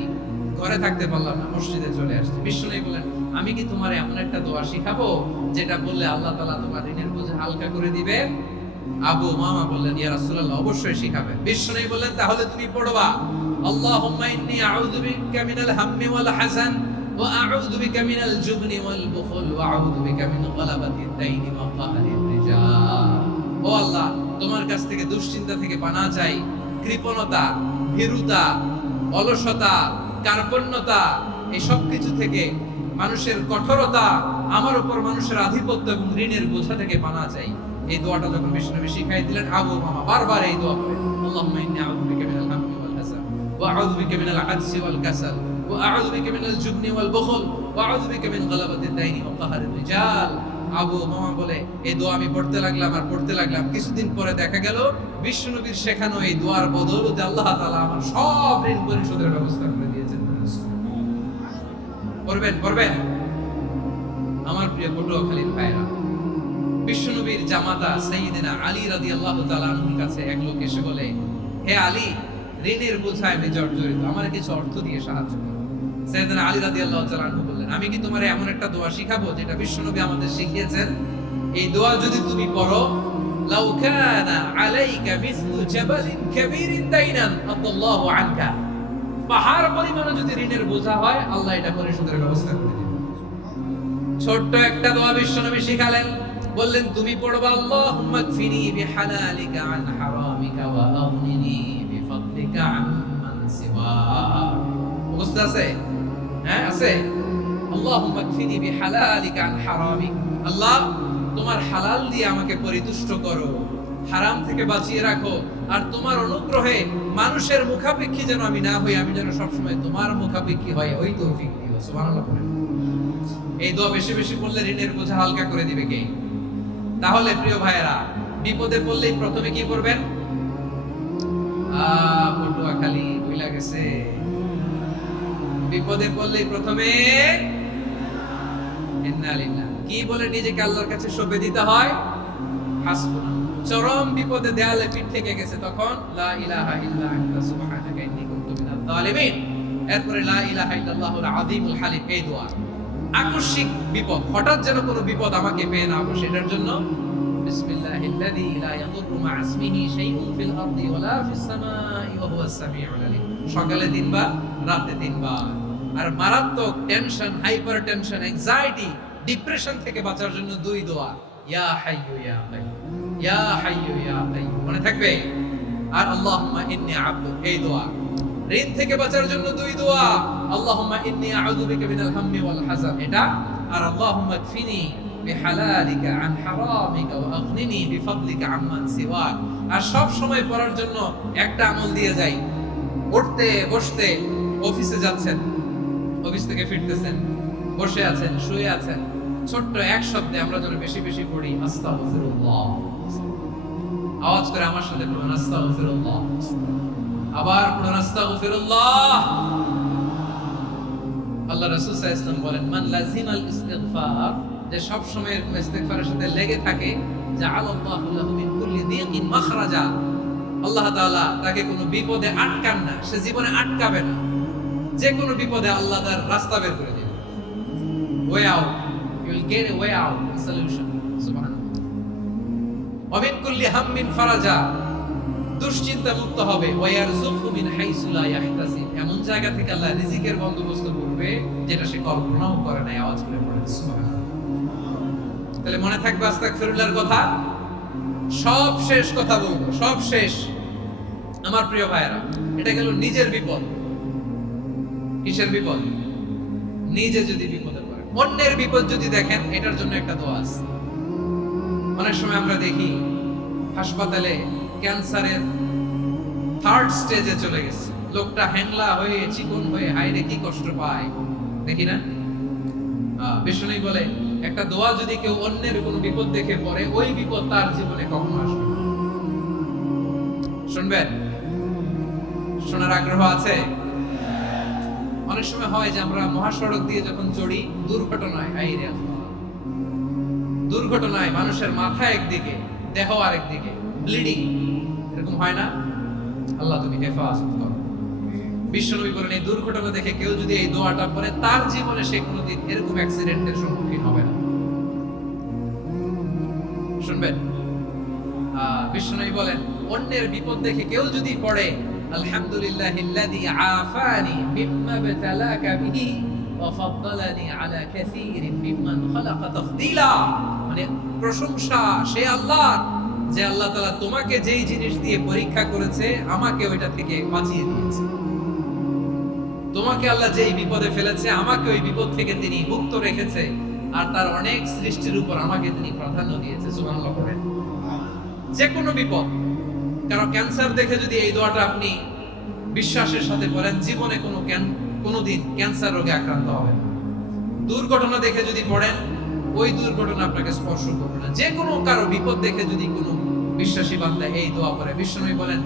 ঘরে থাকতে পারলাম না, মসজিদে চলে আসছি। বিষ্ণু বললেন, আমি কি তোমার এমন একটা দোয়া শিখাবো যেটা বললে আল্লাহ তাআলা তোমার ঋণের বোঝা হালকা করে দিবে? আবু উমামা বললেন, ইয়া রাসূলুল্লাহ, অবশ্যই শিখাবেন। বিষ্ণু বললেন, তাহলে তুমি পড়বা, আল্লাহুম্মা ইন্নী আউযু বিকা মিনাল হাম্মি ওয়াল হাসান ওয়া আউযু বিকা মিনাল জুবনি ওয়াল বুখল ওয়া আউযু বিকা মিন গালাবাতিদ দাইনি ওয়া কাহরির রিজাল। ও আল্লাহ, তোমার কাছ থেকে দুশ্চিন্তা থেকে পানাহ চাই, কৃপণতা, ভীরুতা, অলসতা, কার্পণ্যতা, এই সব কিছু থেকে, মানুষের কঠোরতা, আমার উপর মানুষের আধিপত্য এবং ঋণের বোঝা থেকে পানাহ চাই। এই দোয়াটা যখন বিষ্ণু শিখাই দিলেন, আবু উমামা বারবার এই দোয়া পড়েন, আল্লাহুম্মা ইন্নী আউযু বিকা মিনাল হাম্মি ওয়াল হাসান ওয়া আউযু বিকা মিনাল আজজি ওয়াল কাসাল ওয়া আউযু বিকা মিনাল জুবনি ওয়াল বুখল ওয়া আউযু বিকা মিন গালাবাতিদ দাইনি ওয়া কাহরির রিজাল। আবু উমামা বলে, এই দোয়া আমি পড়তে লাগলাম আর পড়তে লাগলাম, কিছুদিন পরে দেখা গেল বিশ্বনবীর শেখানো এই দোয়ার বদৌলতে আল্লাহ তাআলা আমার সব ঋণ পরিশোধের ব্যবস্থা করে দিয়েছেন। পড়বেন, পড়বেন। আমার প্রিয় পটুয়াখালীর ভাইরা, বিশ্বনবীর জামাতা সাইয়্যিদিনা আলী রাদিয়াল্লাহু তাআলা আনহুর কাছে এক লোক এসে বলে, হে আলী, ঋণের বোঝায় আমি জর্জরিত, আমার কিছু অর্থ দিয়ে সাহায্য করো। সাইয়্যিদিনা আলী রাদিয়াল্লাহু তাআলা আনহু বললেন, আমি কি তোমারে এমন একটা দোয়া শিখাবো যেটা বিশ্বনবী আমাদের শিখিয়েছেন? এই দোয়া যদি তুমি পড়ো, লাউ কানা আলাইকা মিসলু জাবালিন কাবীরিন দাইনান আল্লাহু আনকা, পাহাড় পরিমাণ যদি ঋণের বোঝা হয়, আল্লাহ এটা পরিশোধের ব্যবস্থা করে দিবেন। ছোট্ট একটা দোয়া বিশ্বনবী শিখালেন, বললেন, তুমি পড়বা, আল্লাহুম্মা কফিনি বিহালালিকা আন হারামিকা ওয়া আগনিনি বিফাদলিকা আম্মান সিওয়াক। বুঝতে আছে? হ্যাঁ, আছে। আল্লাহুম্মা কফিনি বিহালালিকা আন হারামিক, আল্লাহ তোমার হালাল দিয়ে আমাকে পরিতুষ্ট করো, হারাম থেকে বাঁচিয়ে রাখো, আর তোমার অনুগ্রহে মানুষের মুখাপেক্ষী যেন আমি না হই, আমি যেন সবসময় তোমার মুখাপেক্ষী হই, ওই তৌফিক দিও। সুবহানাল্লাহ। এই দোয়া বেশি বেশি পড়লে ঋণের বোঝা হালকা করে দিবে কে? তাহলে প্রিয় ভাইয়েরা, বিপদে পড়লেই প্রথমে কি করবেন? পটুয়াখালী ভুলা গেছে, বিপদে পড়লেই প্রথমে ইন্না লিল্লাহ কি বলে নিজেকে আল্লাহর কাছে সঁপে দিতে হয়? হাসবুনা। চরম বিপদে দেয়ালে পিঠ থেকে গেছে, তখন লা ইলাহা ইল্লা আনতা সুবহানাকা ইন্নী কুনতু মিনাজ জালিমিন। এরপরে লা ইলাহা ইল্লাল্লাহুল আযীমুল হালিম, এই দোয়া। আকস্মিক বিপদ, হঠাৎ যেন কোনো বিপদ আমাকে পেয়ে না বসে, এটার জন্য বিসমিল্লাহিল্লাযী লা ইয়াদুররু মা ইসমিহি শাইউন ফিল আরদি ওয়ালা ফিস সামাই ওয়া হুয়াস সামিউল আলীম। সকালে 3 বার, রাতে 3 বার। আর মারাত্মক tension, hyper tension, anxiety, depression থেকে বাঁচার জন্য 2 দোয়া, ইয়া হাইয়্যু ইয়া কাইয়্যুম, ইয়া হাইয়্যু ইয়া কাইয়্যুম, মনে থাকবে? আর আল্লাহুম্মা ইন্নী আবদুক, এই দোয়া। ঋণ থেকে বাঁচার জন্য 2 দোয়া, আল্লাহুম্মা ইন্নী আউযু বিকা মিনাল হাম্মি ওয়াল হাযান, এটা। আর আল্লাহুম্মা কফিনি বিহালালিকা আন হারামিকা ওয়া আগনিনি বিফাদলিকা আম্মান সিওয়াক। আর সব সময় পড়ার জন্য একটা আমল দিয়ে যাই, উঠতে বসতে, অফিসে যাচ্ছেন, অফিস থেকে ফিরতেছেন, বসে আছেন, শুয়ে আছেন, ছোট্ট এক শব্দে আমরা যেন বেশি বেশি পড়ি, আস্তাগফিরুল্লাহ। আওয়াজ করে আমার সাথে পড়ুন, আস্তাগফিরুল্লাহ। আবার পড়ুন, আস্তাগফিরুল্লাহ। আল্লাহ রাসূল সাল্লাল্লাহু আলাইহি ওয়াসাল্লাম বলেন, মান লাজিমাল ইস্তিগফার, যে সব সময় এরকম ইস্তিগফারের সাথে লেগে থাকে, জাআলাল্লাহু লাহু মিন কুল্লি দিকিন মাখরাজা, আল্লাহ তাআলা তাকে কোনো বিপদে আটকান না, সে জীবনে আটকাবে না, যে কোনো বিপদে আল্লাহ তার রাস্তা বের করে দিবেন, way out, you will get a way out, solution. সুবহানাল্লাহ। ওয়া মিন কুল্লি হাম্মিন ফারাজা, দুশ্চিন্তা মুক্ত হবে, ওয়া ইয়ারযুকহু মিন হাইসু লা ইয়াহতাসিব, এমন জায়গা থেকে আল্লাহ রিজিকের বন্দোবস্ত করবে যেটা সে কল্পনাও করে নাই। আওয়াজ করে পড়েন সুবহানাল্লাহ। তাহলে মনে থাকবে আস্তাগফিরুল্লাহর কথা। সব শেষ কথা বলবো, সব শেষ আমার প্রিয় ভাইয়েরা, এটা গেল নিজের বিপদ। কিসের বিপদ? নিজে যদি বিপদে পড়ে। অন্যের বিপদ যদি দেখেন, এটার জন্য একটা দোয়া আছে। অনেক সময় আমরা দেখি হাসপাতালে ক্যান্সারের 3rd স্টেজে চলে গেছে, লোকটা হ্যাংলা হয়ে চিকন হয়ে হাইরে কি কষ্ট পায়, দেখি না? বিষ্ণু বলে একটা দোয়া যদি কেউ অন্যের কোনো বিপদ দেখে পড়ে, ওই বিপদ তার জীবনে কখনো আসবে না। শুনবেন? শোনার আগ্রহ আছে? অনেক সময় হয় যে আমরা মহাসড়ক দিয়ে যখন চড়ি, দুর্ঘটনায় মানুষের মাথা একদিকে, দেহ আরেকদিকে, ব্লিডিং, এরকম হয় না? আল্লাহ তুমি হেফাজত করো। বিশ্বনবী বলেন, এই দুর্ঘটনা দেখে কেউ যদি এই দোয়াটা পড়ে, তার জীবনে সে কোনোদিন এরকম অ্যাক্সিডেন্টের সম্মুখীন হবে না। শুনবেন? বিশ্বনবী বলেন, অন্যের বিপদ দেখে কেউ যদি পড়ে, আলহামদুলিল্লাহিল্লাযী আফানি মিম্মা ইবতালাকা বিহি ওয়া ফাদ্দালানি আলা কাসীরিন মিম্মান খালাকা তাফদীলা, মানে প্রশংসা সে আল্লাহর, যে আল্লাহ তাআলা তোমাকে যেই জিনিস দিয়ে পরীক্ষা করেছে, আমাকে ওইটা থেকে বাঁচিয়ে দিয়েছে। তোমাকে আল্লাহ যেই বিপদে ফেলেছে, আমাকে ওই বিপদ থেকে তিনি মুক্ত রেখেছে, আর তার অনেক সৃষ্টির উপর আমাকে তিনি প্রাধান্য দিয়েছে। সুবহানাল্লাহ পড়েন। যে কোনো বিপদ, কারো ক্যান্সার দেখে যদি এই দোয়াটা আপনি বিশ্বাসের সাথে পড়েন, জীবনে কোনোদিন ক্যান্সার রোগে আক্রান্ত হবেন না। দুর্ঘটনা দেখে যদি পড়েন, ওই দুর্ঘটনা আপনাকে স্পর্শ করবে না। যে কোনো কারো বিপদ দেখে যদি কোনো বিশ্বাসী বান্দা এই দোয়া পড়ে, বিশ্বনবী বলেন,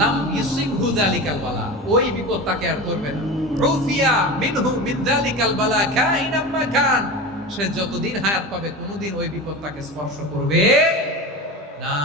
লাম ইউসিবহু যালিকাল বালা, ওই বিপদ তাকে আর করবে না। রুফিয়া মিনহু মিন যালিকাল বালা কাইনাম মা কান, সে যতদিন হায়াত পাবে কোনোদিন ওই বিপদ তাকে স্পর্শ করবে না।